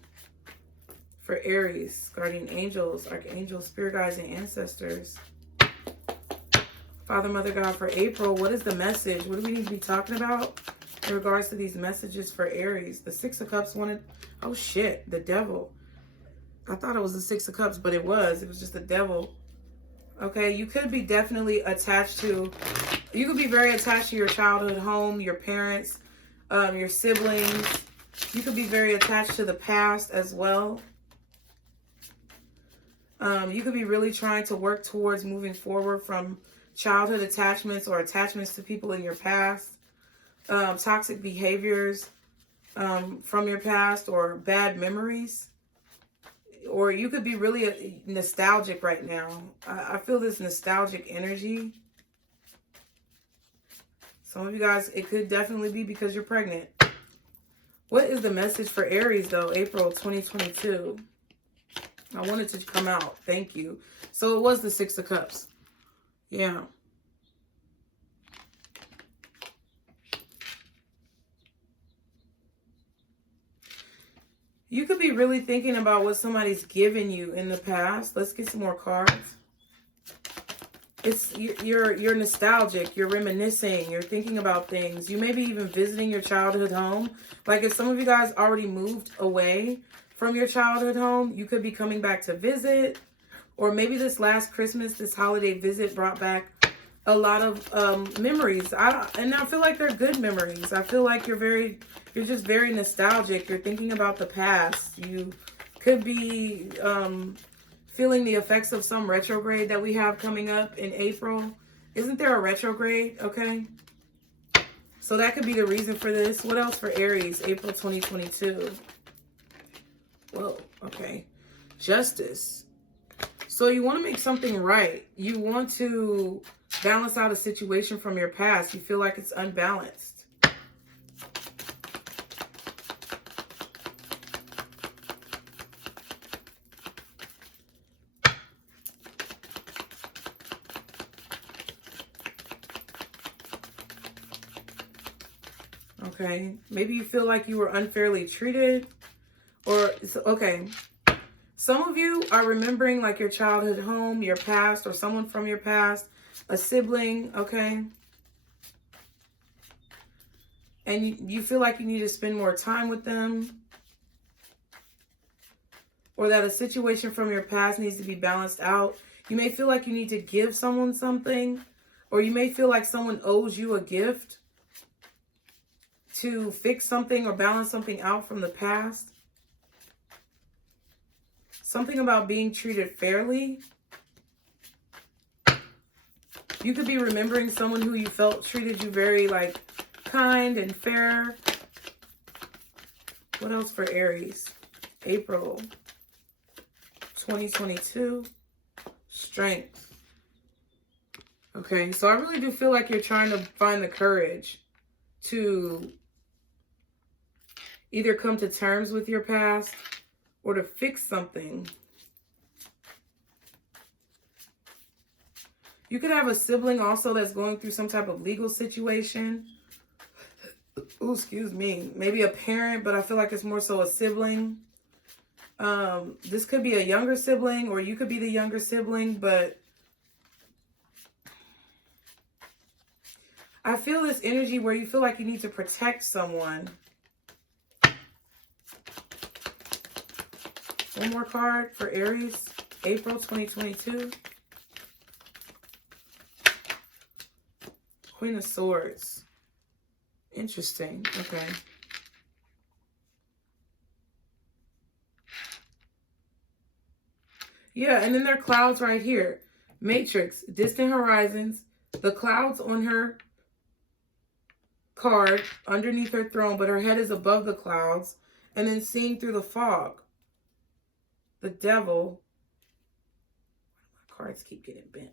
For Aries, guardian angels, archangels, spirit guides, and ancestors. Father, Mother, God, for April, what is the message? What do we need to be talking about in regards to these messages for Aries? The Six of Cups wanted... Oh, shit. The devil. I thought it was the Six of Cups, but it was. It was just the devil. Okay, you could be definitely attached to... You could be very attached to your childhood home, your parents, your siblings. You could be very attached to the past as well. You could be really trying to work towards moving forward from childhood attachments or attachments to people in your past, toxic behaviors from your past, or bad memories. Or you could be really nostalgic right now. I feel this nostalgic energy. Some of you guys, it could definitely be because you're pregnant. What is the message for Aries, though, April 2022? I wanted to come out. Thank you. So it was the Six of Cups. Yeah. You could be really thinking about what somebody's given you in the past. Let's get some more cards. You're nostalgic, you're reminiscing, you're thinking about things. You may be even visiting your childhood home. Like if some of you guys already moved away from your childhood home, you could be coming back to visit. Or maybe this last Christmas, this holiday visit brought back a lot of memories. And I feel like they're good memories. I feel like you're just very nostalgic. You're thinking about the past. You could be feeling the effects of some retrograde that we have coming up in April. Isn't there a retrograde? Okay. So that could be the reason for this. What else for Aries, April 2022? Whoa, okay. Justice. So you want to make something right. You want to balance out a situation from your past. You feel like it's unbalanced. Okay, maybe you feel like you were unfairly treated, or okay, some of you are remembering like your childhood home, your past, or someone from your past, a sibling, okay, and you feel like you need to spend more time with them, or that a situation from your past needs to be balanced out. You may feel like you need to give someone something, or you may feel like someone owes you a gift to fix something or balance something out from the past. Something about being treated fairly. You could be remembering someone who you felt treated you very like kind and fair. What else for Aries? April 2022. Strength. Okay, so I really do feel like you're trying to find the courage to either come to terms with your past or to fix something. You could have a sibling also that's going through some type of legal situation. Ooh, excuse me. Maybe a parent, but I feel like it's more so a sibling. This could be a younger sibling, or you could be the younger sibling, but I feel this energy where you feel like you need to protect someone. One more card for Aries, April 2022. Queen of Swords. Interesting. Okay. Yeah, and then there are clouds right here. Matrix, distant horizons. The clouds on her card underneath her throne, but her head is above the clouds. And then seeing through the fog. The Devil. My cards keep getting bent.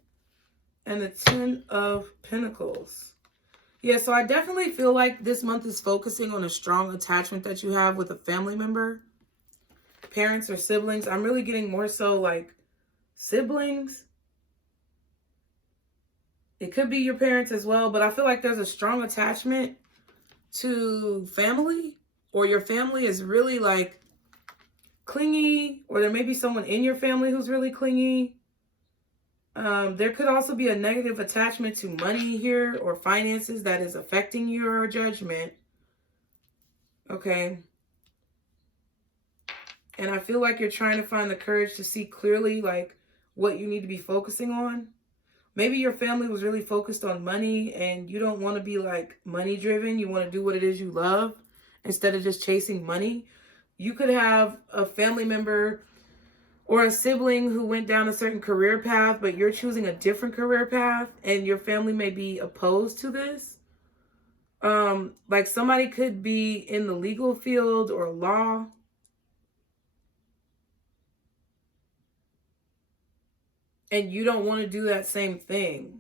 And the Ten of Pentacles. Yeah, so I definitely feel like this month is focusing on a strong attachment that you have with a family member. Parents or siblings. I'm really getting more so like siblings. It could be your parents as well, but I feel like there's a strong attachment to family, or your family is really like clingy, or there may be someone in your family who's really clingy. There could also be a negative attachment to money here or finances that is affecting your judgment. Okay. And I feel like you're trying to find the courage to see clearly like what you need to be focusing on. Maybe your family was really focused on money and you don't want to be like money driven. You want to do what it is you love instead of just chasing money. You could have a family member or a sibling who went down a certain career path, but you're choosing a different career path and your family may be opposed to this. Like somebody could be in the legal field or law. And you don't want to do that same thing.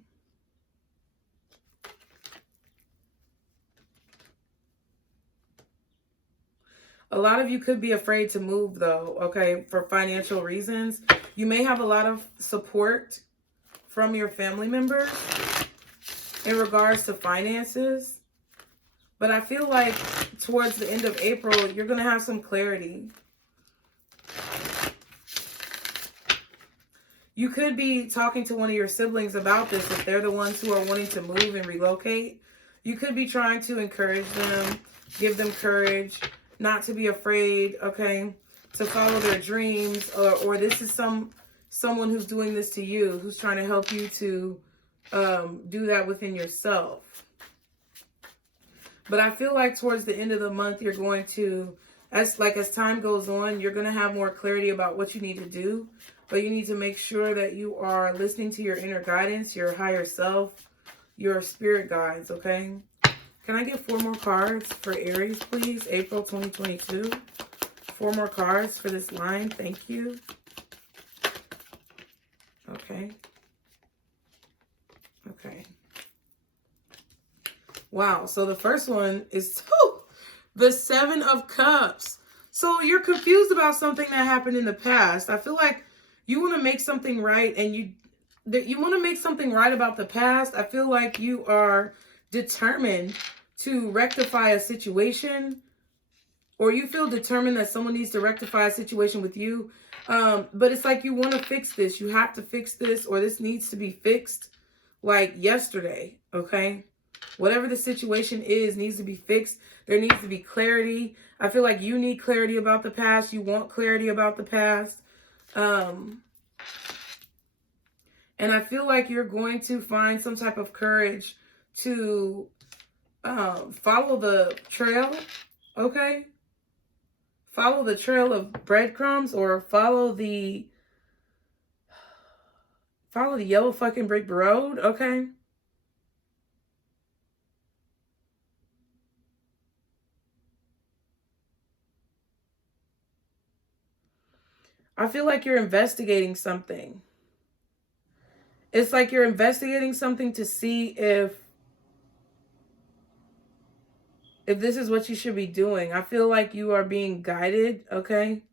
A lot of you could be afraid to move though, okay, for financial reasons. You may have a lot of support from your family members in regards to finances. But I feel like towards the end of April, you're going to have some clarity. You could be talking to one of your siblings about this if they're the ones who are wanting to move and relocate. You could be trying to encourage them, give them courage, not to be afraid, okay, to follow their dreams, or this is someone who's doing this to you, who's trying to help you to do that within yourself. But I feel like towards the end of the month, you're going to, as time goes on, you're going to have more clarity about what you need to do. But you need to make sure that you are listening to your inner guidance, your higher self, your spirit guides, okay? Can I get 4 more cards for Aries, please? April 2022. 4 more cards for this line. Thank you. Okay. Okay. Wow. So the first one is the 7 of Cups. So you're confused about something that happened in the past. I feel like you want to make something right, and you want to make something right about the past. I feel like you are determined to rectify a situation, or you feel determined that someone needs to rectify a situation with you. But it's like you want to fix this. You have to fix this, or this needs to be fixed like yesterday, okay? Whatever the situation is needs to be fixed. There needs to be clarity. I feel like you need clarity about the past. You want clarity about the past. And I feel like you're going to find some type of courage to follow the trail, okay? Follow the trail of breadcrumbs, or follow the yellow fucking brick road, okay? I feel like you're investigating something. It's like you're investigating something to see if this is what you should be doing. I feel like you are being guided, okay?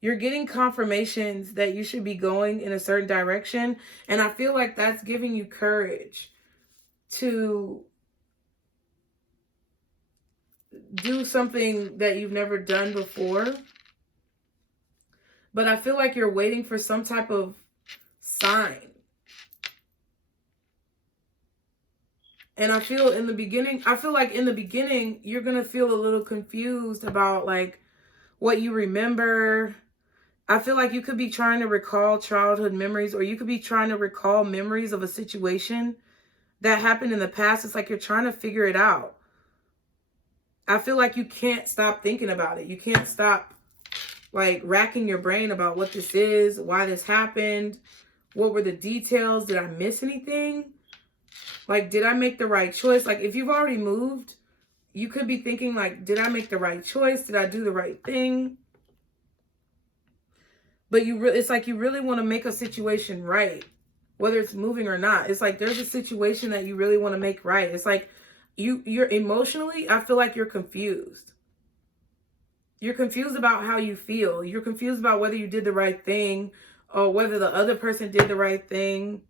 You're getting confirmations that you should be going in a certain direction. And I feel like that's giving you courage to do something that you've never done before. But I feel like you're waiting for some type of sign. And I feel like in the beginning, you're going to feel a little confused about like what you remember. I feel like you could be trying to recall childhood memories, or you could be trying to recall memories of a situation that happened in the past. It's like you're trying to figure it out. I feel like you can't stop thinking about it. You can't stop like racking your brain about what this is, why this happened, what were the details, did I miss anything? Like, did I make the right choice? Like, if you've already moved, you could be thinking like, did I make the right choice? Did I do the right thing? But it's like you really want to make a situation right, whether it's moving or not. It's like there's a situation that you really want to make right. It's like you're emotionally, I feel like you're confused. You're confused about how you feel. You're confused about whether you did the right thing or whether the other person did the right thing.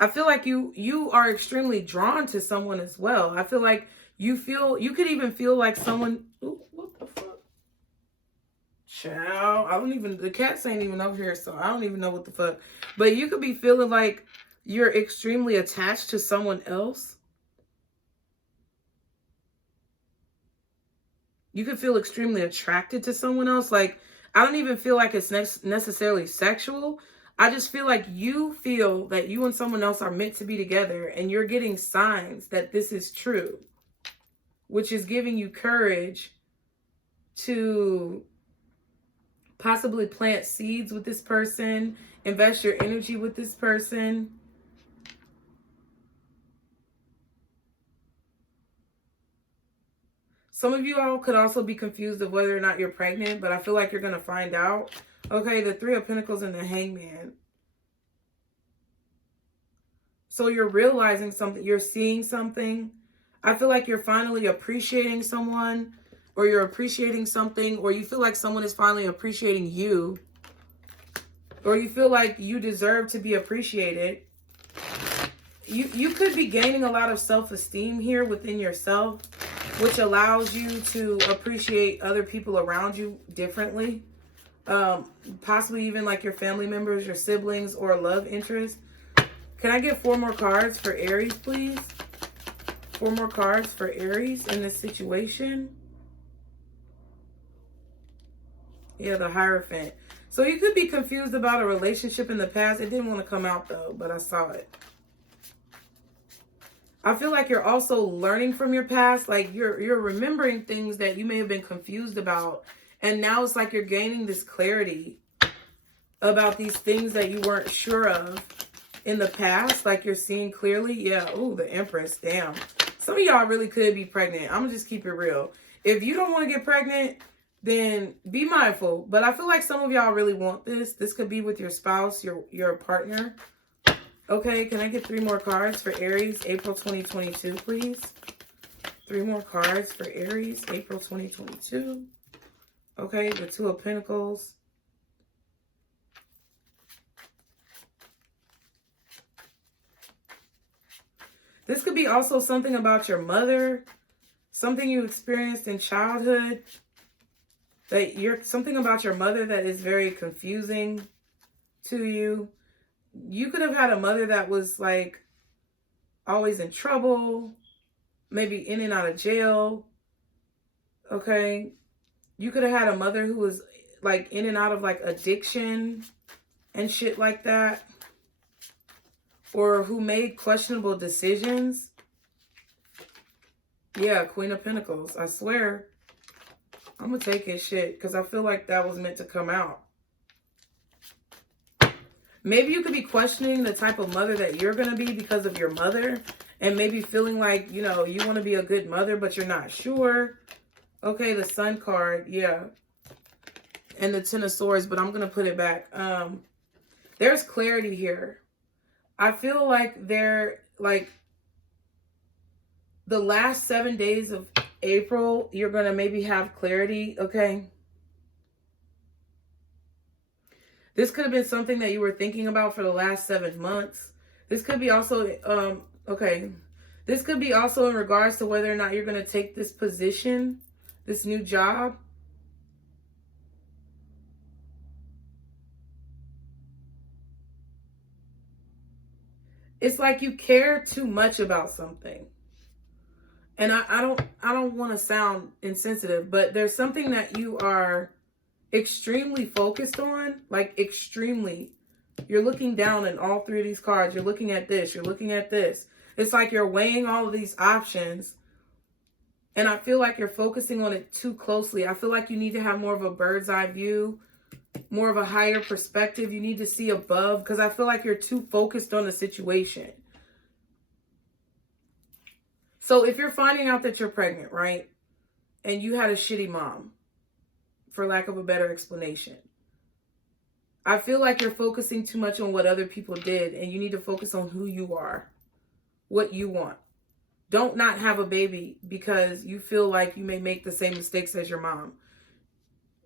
I feel like you are extremely drawn to someone as well. I feel like you could even feel like someone, ooh, what the fuck? Child, the cats ain't even over here, so I don't even know what the fuck. But you could be feeling like you're extremely attached to someone else. You could feel extremely attracted to someone else. Like, I don't even feel like it's necessarily sexual. I just feel like you feel that you and someone else are meant to be together, and you're getting signs that this is true, which is giving you courage to possibly plant seeds with this person, invest your energy with this person. Some of you all could also be confused of whether or not you're pregnant, but I feel like you're going to find out. Okay, the Three of Pentacles and the Hangman. So you're realizing something, you're seeing something. I feel like you're finally appreciating someone, or you're appreciating something, or you feel like someone is finally appreciating you, or you feel like you deserve to be appreciated. You could be gaining a lot of self-esteem here within yourself, which allows you to appreciate other people around you differently. Possibly even like your family members, your siblings, or a love interest. Can I get 4 more cards for Aries, please? 4 more cards for Aries in this situation. Yeah, the Hierophant. So you could be confused about a relationship in the past. It didn't want to come out though, but I saw it. I feel like you're also learning from your past. Like you're remembering things that you may have been confused about. And now it's like you're gaining this clarity about these things that you weren't sure of in the past. Like you're seeing clearly. Yeah. Ooh, the Empress. Damn. Some of y'all really could be pregnant. I'm going to just keep it real. If you don't want to get pregnant, then be mindful. But I feel like some of y'all really want this. This could be with your spouse, your partner. Okay, can I get 3 more cards for Aries, April 2022, please? 3 more cards for Aries, April 2022. Okay, the Two of Pentacles. This could be also something about your mother, something you experienced in childhood, something about your mother that is very confusing to you. You could have had a mother that was like always in trouble, maybe in and out of jail. Okay. You could have had a mother who was like in and out of like addiction and shit like that. Or who made questionable decisions. Yeah, Queen of Pentacles. I swear. I'm going to take his shit because I feel like that was meant to come out. Maybe you could be questioning the type of mother that you're going to be because of your mother. And maybe feeling like, you know, you want to be a good mother, but you're not sure. Okay, the Sun card. Yeah. And the Ten of Swords, but I'm going to put it back. There's clarity here. I feel like the last 7 days of April, you're going to maybe have clarity, okay? This could have been something that you were thinking about for the last 7 months. This could be also, okay. This could be also in regards to whether or not you're going to take this position, this new job. It's like you care too much about something. And I don't want to sound insensitive, but there's something that you are extremely focused on, like extremely. You're looking down in all 3 of these cards. You're looking at this. You're looking at this. It's like you're weighing all of these options. And I feel like you're focusing on it too closely. I feel like you need to have more of a bird's eye view, more of a higher perspective. You need to see above because I feel like you're too focused on the situation. So if you're finding out that you're pregnant, right? And you had a shitty mom, for lack of a better explanation. I feel like you're focusing too much on what other people did and you need to focus on who you are, what you want. Don't not have a baby because you feel like you may make the same mistakes as your mom.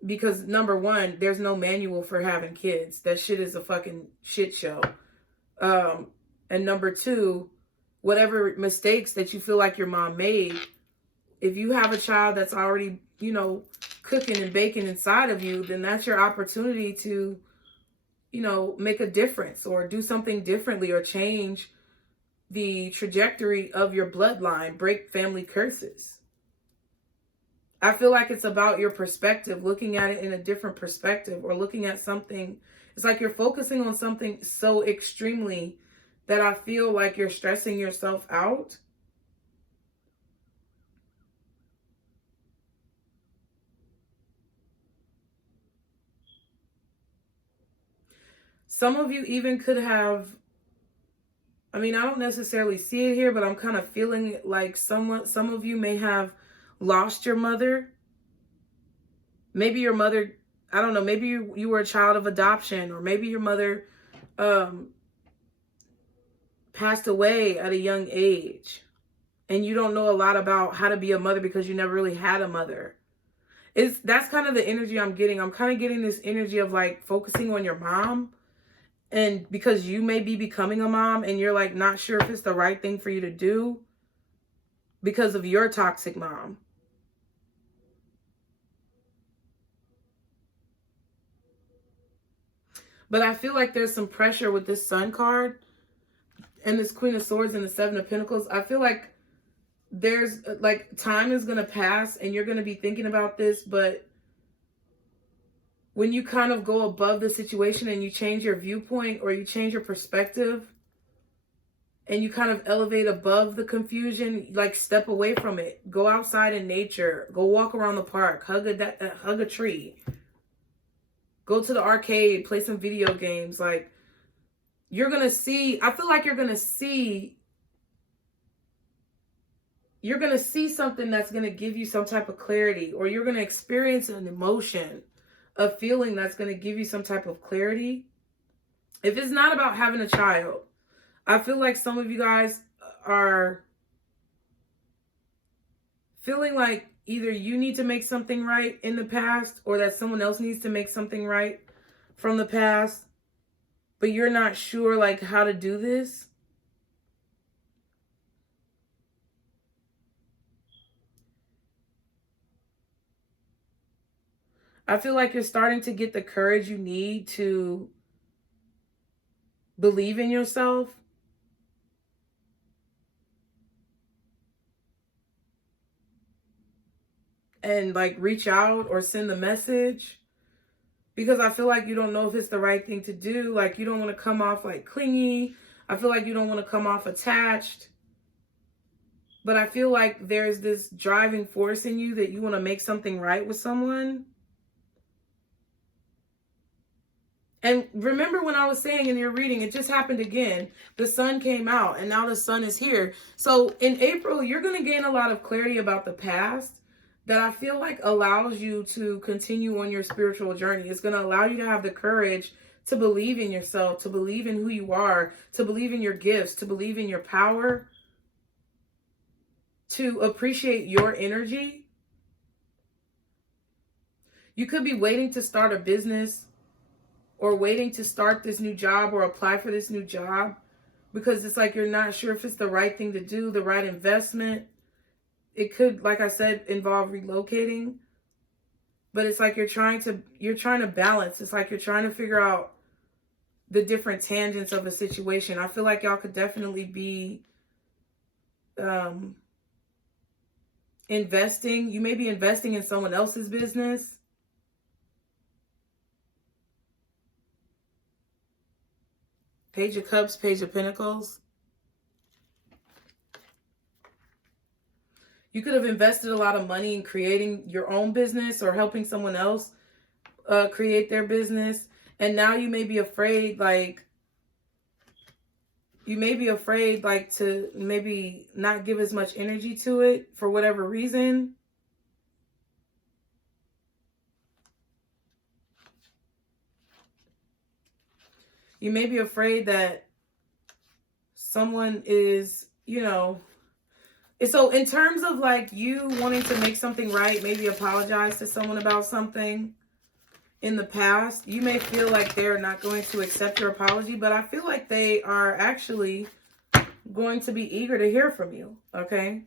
Because number one, there's no manual for having kids. That shit is a fucking shit show. And number two, whatever mistakes that you feel like your mom made, if you have a child that's already, you know, cooking and baking inside of you, then that's your opportunity to, you know, make a difference or do something differently or change the trajectory of your bloodline, break family curses. I feel like it's about your perspective, looking at it in a different perspective or looking at something. It's like you're focusing on something so extremely that I feel like you're stressing yourself out. Some of you even could have, I mean, I don't necessarily see it here, but I'm kind of feeling like some of you may have lost your mother. Maybe your mother, I don't know, maybe you were a child of adoption, or maybe your mother passed away at a young age and you don't know a lot about how to be a mother because you never really had a mother. That's kind of the energy I'm getting. I'm kind of getting this energy of like focusing on your mom, and because you may be becoming a mom and you're like not sure if it's the right thing for you to do because of your toxic mom. But I feel like there's some pressure with this Sun card and this Queen of Swords and the Seven of Pentacles. I feel like there's like time is going to pass and you're going to be thinking about this, but when you kind of go above the situation and you change your viewpoint or you change your perspective and you kind of elevate above the confusion, like step away from it, go outside in nature, go walk around the park, hug a tree, go to the arcade, play some video games. Like, you're going to see, I feel like you're going to see something that's going to give you some type of clarity, or you're going to experience an emotion, a feeling that's going to give you some type of clarity. If it's not about having a child, I feel like some of you guys are feeling like either you need to make something right in the past or that someone else needs to make something right from the past, but you're not sure like how to do this. I feel like you're starting to get the courage you need to believe in yourself. And like reach out or send the message, because I feel like you don't know if it's the right thing to do. Like, you don't want to come off like clingy. I feel like you don't want to come off attached. But I feel like there's this driving force in you that you want to make something right with someone. And remember when I was saying in your reading, it just happened again. The sun came out and now the sun is here. So in April, you're going to gain a lot of clarity about the past that I feel like allows you to continue on your spiritual journey. It's going to allow you to have the courage to believe in yourself, to believe in who you are, to believe in your gifts, to believe in your power, to appreciate your energy. You could be waiting to start a business or waiting to start this new job or apply for this new job because it's like you're not sure if it's the right thing to do, the right investment. It could, like I said, involve relocating, but it's like you're trying to balance. It's like you're trying to figure out the different tangents of a situation. I feel like y'all could definitely be investing. You may be investing in someone else's business. Page of Cups, Page of Pentacles. You could have invested a lot of money in creating your own business or helping someone else create their business. And now you may be afraid, like, to maybe not give as much energy to it for whatever reason. You may be afraid that someone is, so in terms of like you wanting to make something right, maybe apologize to someone about something in the past, you may feel like they're not going to accept your apology, but I feel like they are actually going to be eager to hear from you, okay?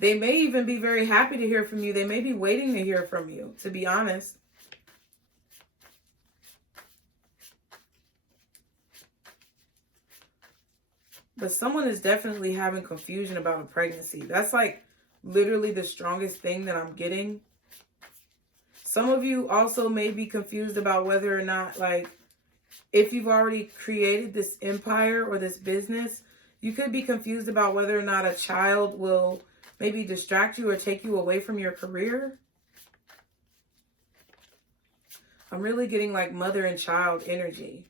They may even be very happy to hear from you. They may be waiting to hear from you, to be honest. But someone is definitely having confusion about a pregnancy. That's like literally the strongest thing that I'm getting. Some of you also may be confused about whether or not, like, if you've already created this empire or this business, you could be confused about whether or not a child will maybe distract you or take you away from your career. I'm really getting like mother and child energy.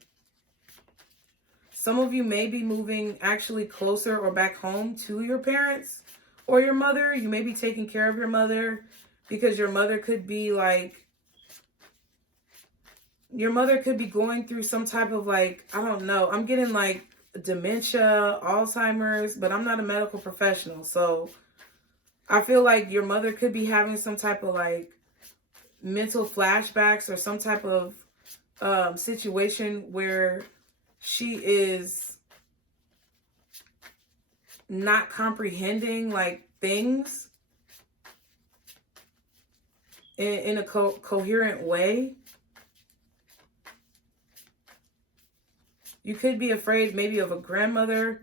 Some of you may be moving actually closer or back home to your parents or your mother. You may be taking care of your mother because your mother could be like, your mother could be going through some type of like, I don't know. I'm getting like dementia, Alzheimer's, but I'm not a medical professional. So I feel like your mother could be having some type of like mental flashbacks or some type of situation where she is not comprehending like things in a coherent way. You could be afraid maybe of a grandmother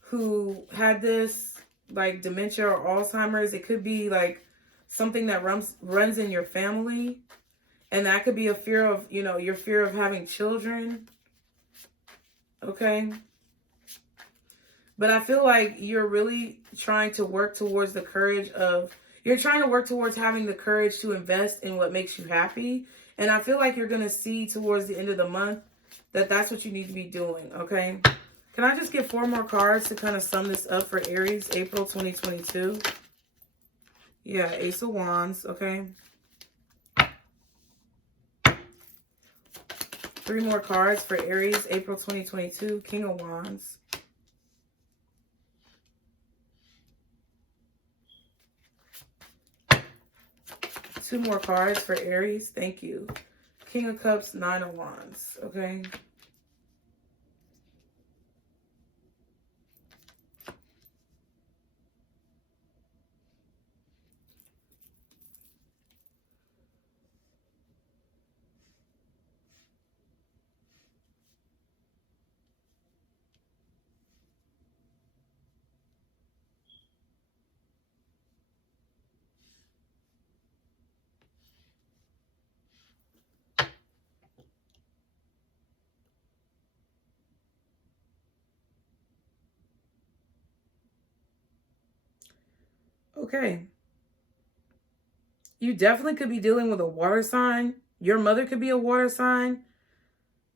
who had this like dementia or Alzheimer's. It could be like something that runs in your family. And that could be a fear of, you know, your fear of having children. Okay. But I feel like you're really trying to work towards the courage of, you're trying to work towards having the courage to invest in what makes you happy. And I feel like you're going to see towards the end of the month that that's what you need to be doing. Okay. Can I just get 4 more cards to kind of sum this up for Aries, April 2022? Yeah, Ace of Wands. Okay. 3 more cards for Aries, April 2022, King of Wands. Two more cards for Aries. Thank you. King of Cups, 9 of Wands. Okay. Okay. You definitely could be dealing with a water sign. Your mother could be a water sign.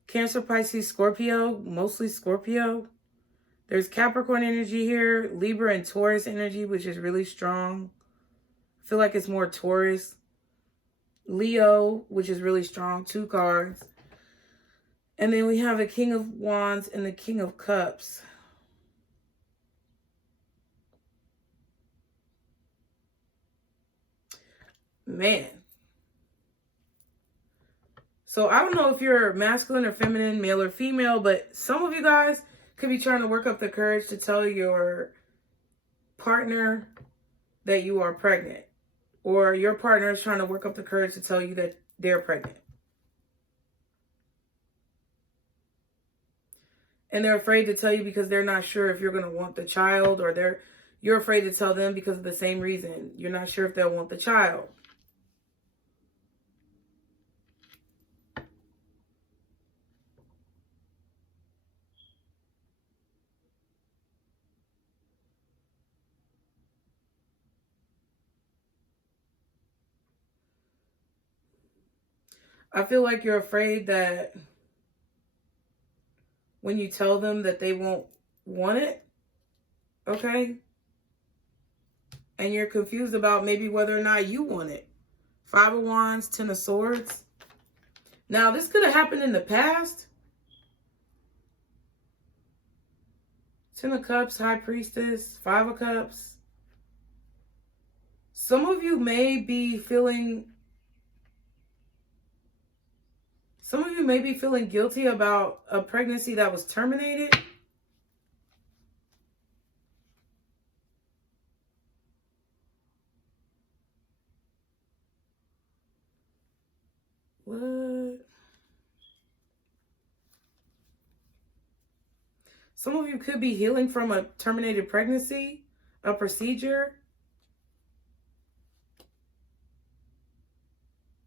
Cancer, Pisces, Scorpio, mostly Scorpio. There's Capricorn energy here, Libra and Taurus energy, which is really strong. I feel like it's more Taurus. Leo, which is really strong, 2 cards. And then we have the King of Wands and the King of Cups. Man. So I don't know if you're masculine or feminine, male or female, but some of you guys could be trying to work up the courage to tell your partner that you are pregnant. Or your partner is trying to work up the courage to tell you that they're pregnant. And they're afraid to tell you because they're not sure if you're going to want the child, or you're afraid to tell them because of the same reason. You're not sure if they'll want the child. I feel like you're afraid that when you tell them that they won't want it, okay? And you're confused about maybe whether or not you want it. 5 of Wands, 10 of Swords. Now, this could have happened in the past. 10 of Cups, High Priestess, 5 of Cups. Some of you may be feeling guilty about a pregnancy that was terminated. What? Some of you could be healing from a terminated pregnancy, a procedure.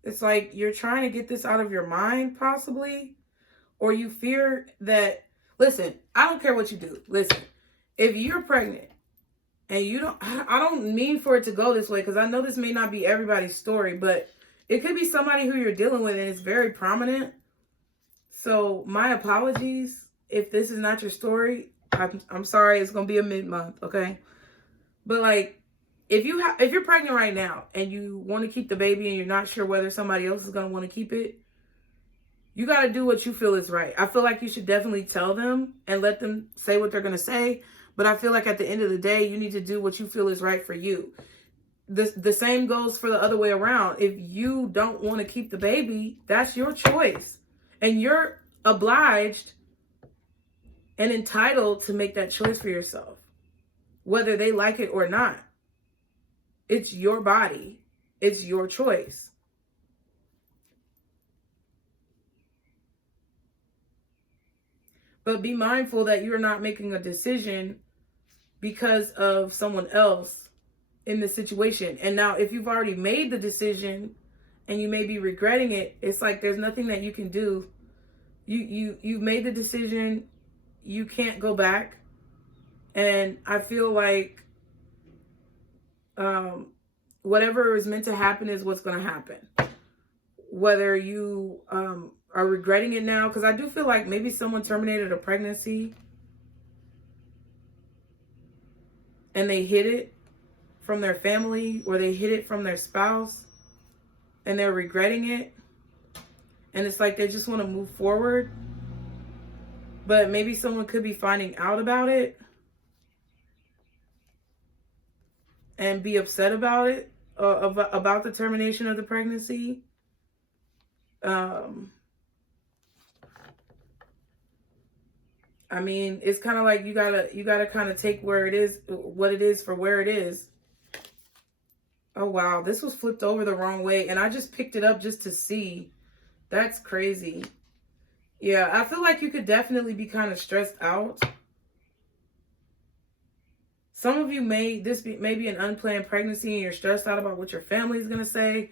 It's like you're trying to get this out of your mind, possibly. Or you fear that, listen, I don't care what you do. Listen, if you're pregnant and I don't mean for it to go this way, because I know this may not be everybody's story, but It could be somebody who you're dealing with and it's very prominent. So my apologies if this is not your story. I'm sorry. It's gonna be a mid-month, okay? But like, if you're pregnant right now and you want to keep the baby and you're not sure whether somebody else is gonna want to keep it, you got to do what you feel is right. I feel like you should definitely tell them and let them say what they're gonna say. But I feel like at the end of the day, you need to do what you feel is right for you. The same goes for the other way around. If you don't want to keep the baby, that's your choice. And you're obliged and entitled to make that choice for yourself, whether they like it or not. It's your body. It's your choice. But be mindful that you're not making a decision because of someone else in the situation. And now if you've already made the decision and you may be regretting it, it's like there's nothing that you can do. You've made the decision. You can't go back. And I feel like whatever is meant to happen is what's going to happen. Whether you are regretting it now, because I do feel like maybe someone terminated a pregnancy and they hid it from their family or they hid it from their spouse and they're regretting it. And it's like they just want to move forward. But maybe someone could be finding out about it and be upset about it, about the termination of the pregnancy. I mean, it's kind of like you gotta kind of take what it is for where it is. Oh wow, this was flipped over the wrong way, and I just picked it up just to see. That's crazy. Yeah, I feel like you could definitely be kind of stressed out. Some of you may be an unplanned pregnancy and you're stressed out about what your family is gonna say,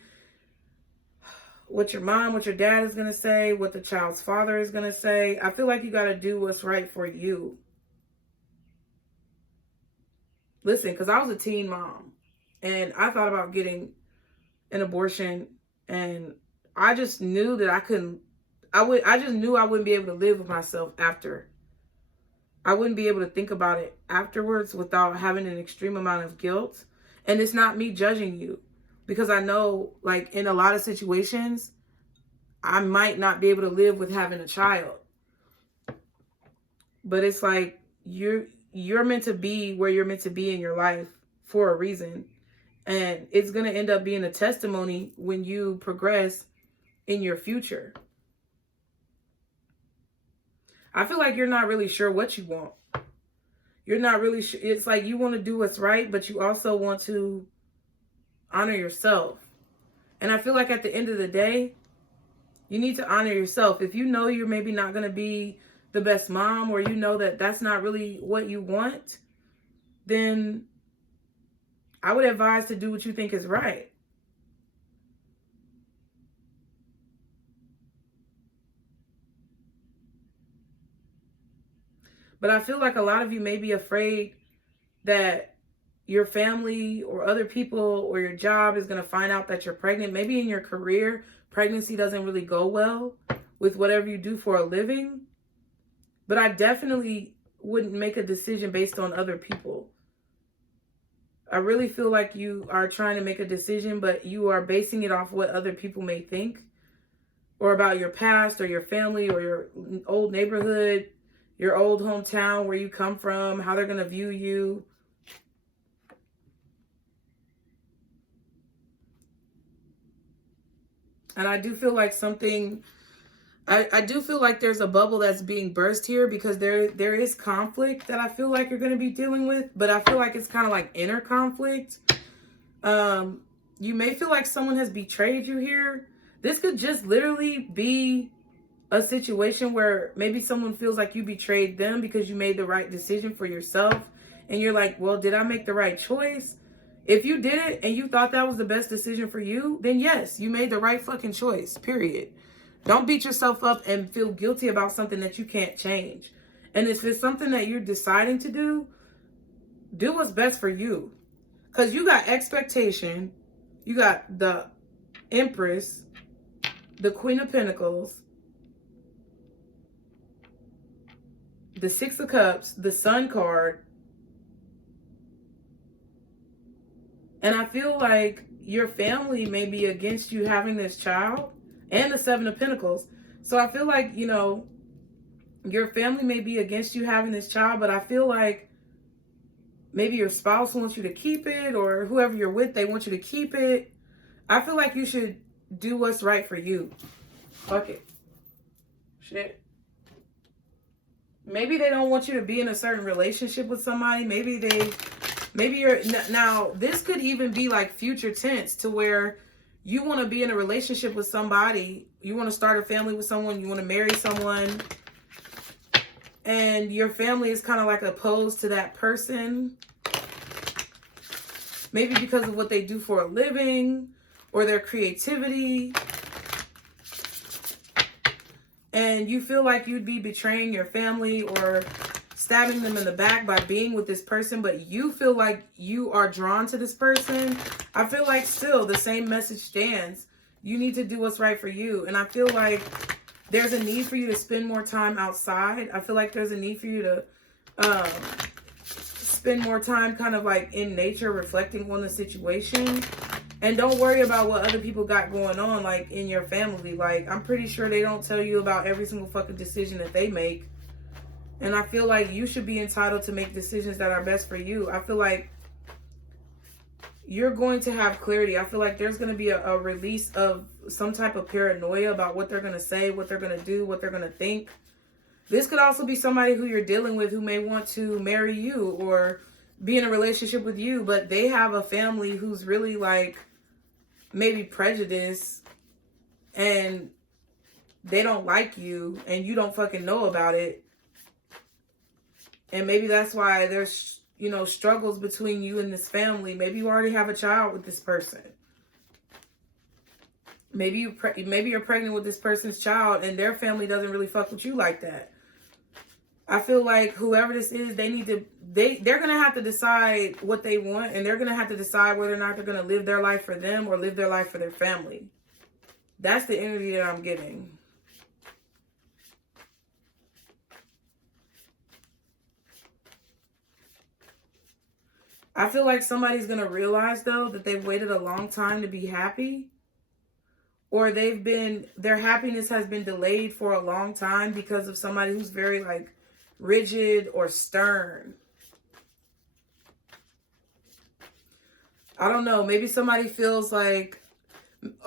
what your mom, what your dad is going to say, what the child's father is going to say. I feel like you got to do what's right for you. Listen, because I was a teen mom and I thought about getting an abortion, and I just knew that I just knew I wouldn't be able to live with myself after. I wouldn't be able to think about it afterwards without having an extreme amount of guilt. And it's not me judging you. Because I know, like, in a lot of situations, I might not be able to live with having a child. But it's like, you're meant to be where you're meant to be in your life for a reason. And it's going to end up being a testimony when you progress in your future. I feel like you're not really sure what you want. You're not really sure. It's like you want to do what's right, but you also want to honor yourself. And I feel like at the end of the day, you need to honor yourself. If you know you're maybe not going to be the best mom, or you know that that's not really what you want, then I would advise to do what you think is right. But I feel like a lot of you may be afraid that your family or other people or your job is going to find out that you're pregnant. Maybe in your career, pregnancy doesn't really go well with whatever you do for a living. But I definitely wouldn't make a decision based on other people. I really feel like you are trying to make a decision, but you are basing it off what other people may think, or about your past or your family or your old neighborhood, your old hometown, where you come from, how they're going to view you. And I do feel like I do feel like there's a bubble that's being burst here, because there is conflict that I feel like you're going to be dealing with. But I feel like it's kind of like inner conflict. You may feel like someone has betrayed you here. This could just literally be a situation where maybe someone feels like you betrayed them because you made the right decision for yourself. And you're like, well, did I make the right choice? If you did it and you thought that was the best decision for you, then yes, you made the right fucking choice, period. Don't beat yourself up and feel guilty about something that you can't change. And if it's something that you're deciding to do what's best for you. Because you got expectation, you got the Empress, the Queen of Pentacles, the Six of Cups, the Sun card. And I feel like your family may be against you having this child, and the Seven of Pentacles. So I feel like, you know, your family may be against you having this child, but I feel like maybe your spouse wants you to keep it, or whoever you're with, they want you to keep it. I feel like you should do what's right for you. Fuck it. Shit. Maybe they don't want you to be in a certain relationship with somebody. Maybe you're, now this could even be like future tense, to where you want to be in a relationship with somebody. You want to start a family with someone. You want to marry someone. And your family is kind of like opposed to that person. Maybe because of what they do for a living, or their creativity. And you feel like you'd be betraying your family or stabbing them in the back by being with this person, but you feel like you are drawn to this person. I feel like still the same message stands. You need to do what's right for you. And I feel like there's a need for you to spend more time outside. I feel like there's a need for you to spend more time kind of like in nature, reflecting on the situation. And don't worry about what other people got going on, like in your family. Like, I'm pretty sure they don't tell you about every single fucking decision that they make. And I feel like you should be entitled to make decisions that are best for you. I feel like you're going to have clarity. I feel like there's going to be a release of some type of paranoia about what they're going to say, what they're going to do, what they're going to think. This could also be somebody who you're dealing with who may want to marry you or be in a relationship with you, but they have a family who's really like maybe prejudiced, and they don't like you and you don't fucking know about it. And maybe that's why there's, you know, struggles between you and this family. Maybe you already have a child with this person. Maybe you're pregnant with this person's child, and their family doesn't really fuck with you like that. I feel like whoever this is, they're going to have to decide what they want, and they're going to have to decide whether or not they're going to live their life for them or live their life for their family. That's the energy that I'm getting. I feel like somebody's going to realize, though, that they've waited a long time to be happy, or their happiness has been delayed for a long time because of somebody who's very like rigid or stern. I don't know. Maybe somebody feels like,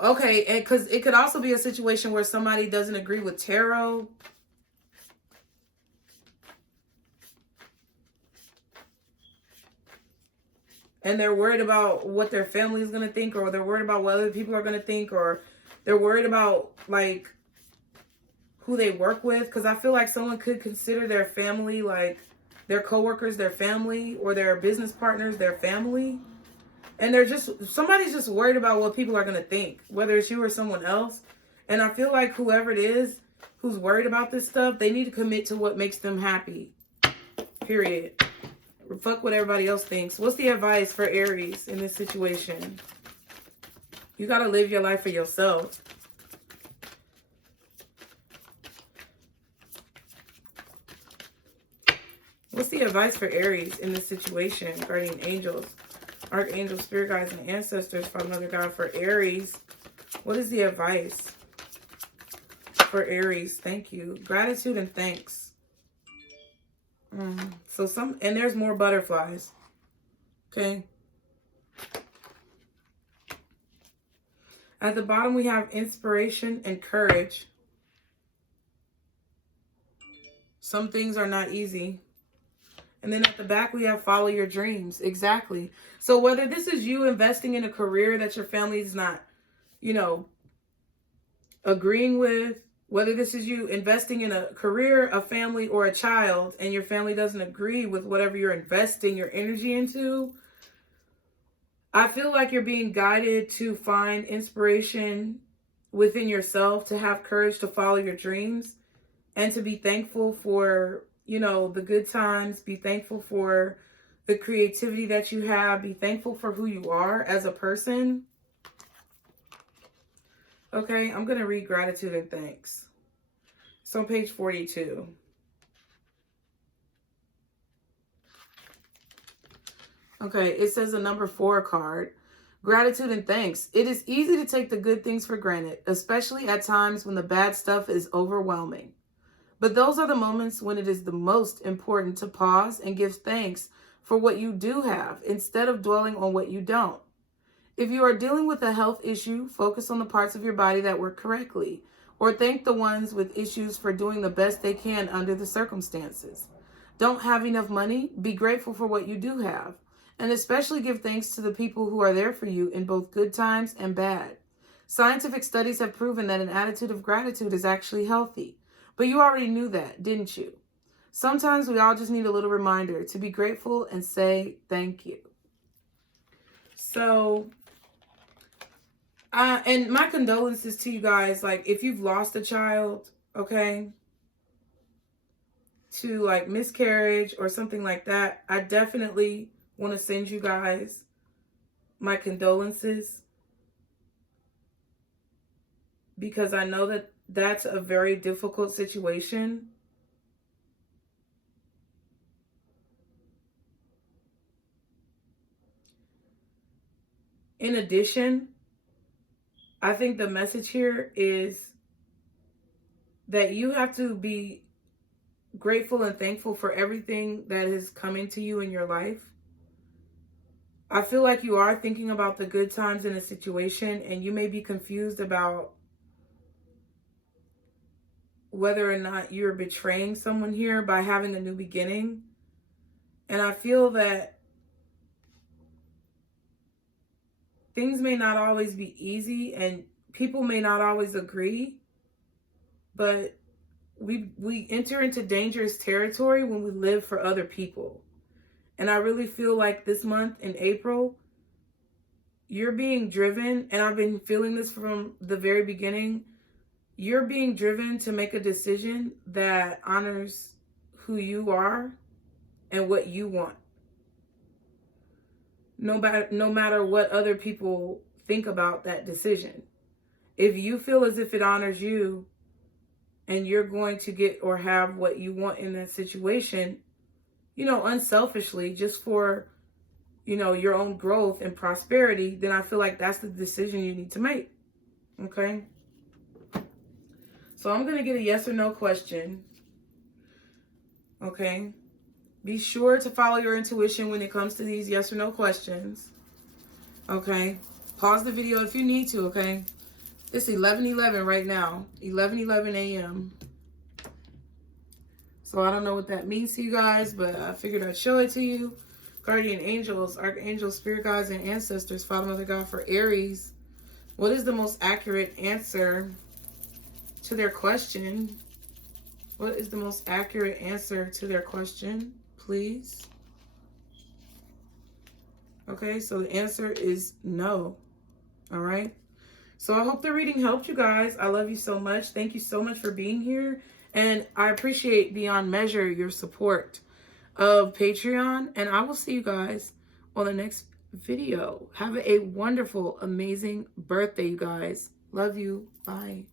okay, and because it could also be a situation where somebody doesn't agree with tarot. And they're worried about what their family is going to think, or they're worried about what other people are going to think, or they're worried about like who they work with. Because I feel like someone could consider their family, like their coworkers, their family, or their business partners, their family. And somebody's just worried about what people are going to think, whether it's you or someone else. And I feel like whoever it is who's worried about this stuff, they need to commit to what makes them happy. Period. Fuck what everybody else thinks. What's the advice for Aries in this situation? You got to live your life for yourself. What's the advice for Aries in this situation? Guardian angels, archangels, spirit guides, and ancestors, Father, Mother, God, for Aries. What is the advice for Aries? Thank you. Gratitude and thanks. And there's more butterflies. Okay. At the bottom, we have inspiration and courage. Some things are not easy. And then at the back, we have follow your dreams. Exactly. So whether this is you investing in a career that your family is not, you know, agreeing with, whether this is you investing in a career, a family, or a child, and your family doesn't agree with whatever you're investing your energy into, I feel like you're being guided to find inspiration within yourself, to have courage to follow your dreams, and to be thankful for, you know, the good times. Be thankful for the creativity that you have. Be thankful for who you are as a person. Okay, I'm going to read gratitude and thanks. It's on page 42. Okay, it says the number 4 card. Gratitude and thanks. It is easy to take the good things for granted, especially at times when the bad stuff is overwhelming. But those are the moments when it is the most important to pause and give thanks for what you do have instead of dwelling on what you don't. If you are dealing with a health issue, focus on the parts of your body that work correctly, or thank the ones with issues for doing the best they can under the circumstances. Don't have enough money? Be grateful for what you do have, and especially give thanks to the people who are there for you in both good times and bad. Scientific studies have proven that an attitude of gratitude is actually healthy, but you already knew that, didn't you? Sometimes we all just need a little reminder to be grateful and say thank you. So, and my condolences to you guys, like, if you've lost a child, okay, to like miscarriage or something like that, I definitely want to send you guys my condolences, because I know that that's a very difficult situation. In addition, I think the message here is that you have to be grateful and thankful for everything that is coming to you in your life. I feel like you are thinking about the good times in a situation, and you may be confused about whether or not you're betraying someone here by having a new beginning. And I feel that things may not always be easy and people may not always agree, but we enter into dangerous territory when we live for other people. And I really feel like this month in April, you're being driven, and I've been feeling this from the very beginning, you're being driven to make a decision that honors who you are and what you want. No matter what other people think about that decision. If you feel as if it honors you and you're going to get or have what you want in that situation, unselfishly, just for, your own growth and prosperity, then I feel like that's the decision you need to make. Okay? So I'm going to get a yes or no question. Okay? Be sure to follow your intuition when it comes to these yes or no questions. Okay? Pause the video if you need to, okay? It's 11:11 right now. 11:11 a.m. So I don't know what that means to you guys, but I figured I'd show it to you. Guardian angels, archangels, spirit guides, and ancestors, Father, Mother, God, for Aries. What is the most accurate answer to their question? What is the most accurate answer to their question, please? Okay, so the answer is no. All right. So I hope the reading helped you guys. I love you so much. Thank you so much for being here. And I appreciate beyond measure your support of Patreon. And I will see you guys on the next video. Have a wonderful, amazing birthday, you guys. Love you. Bye.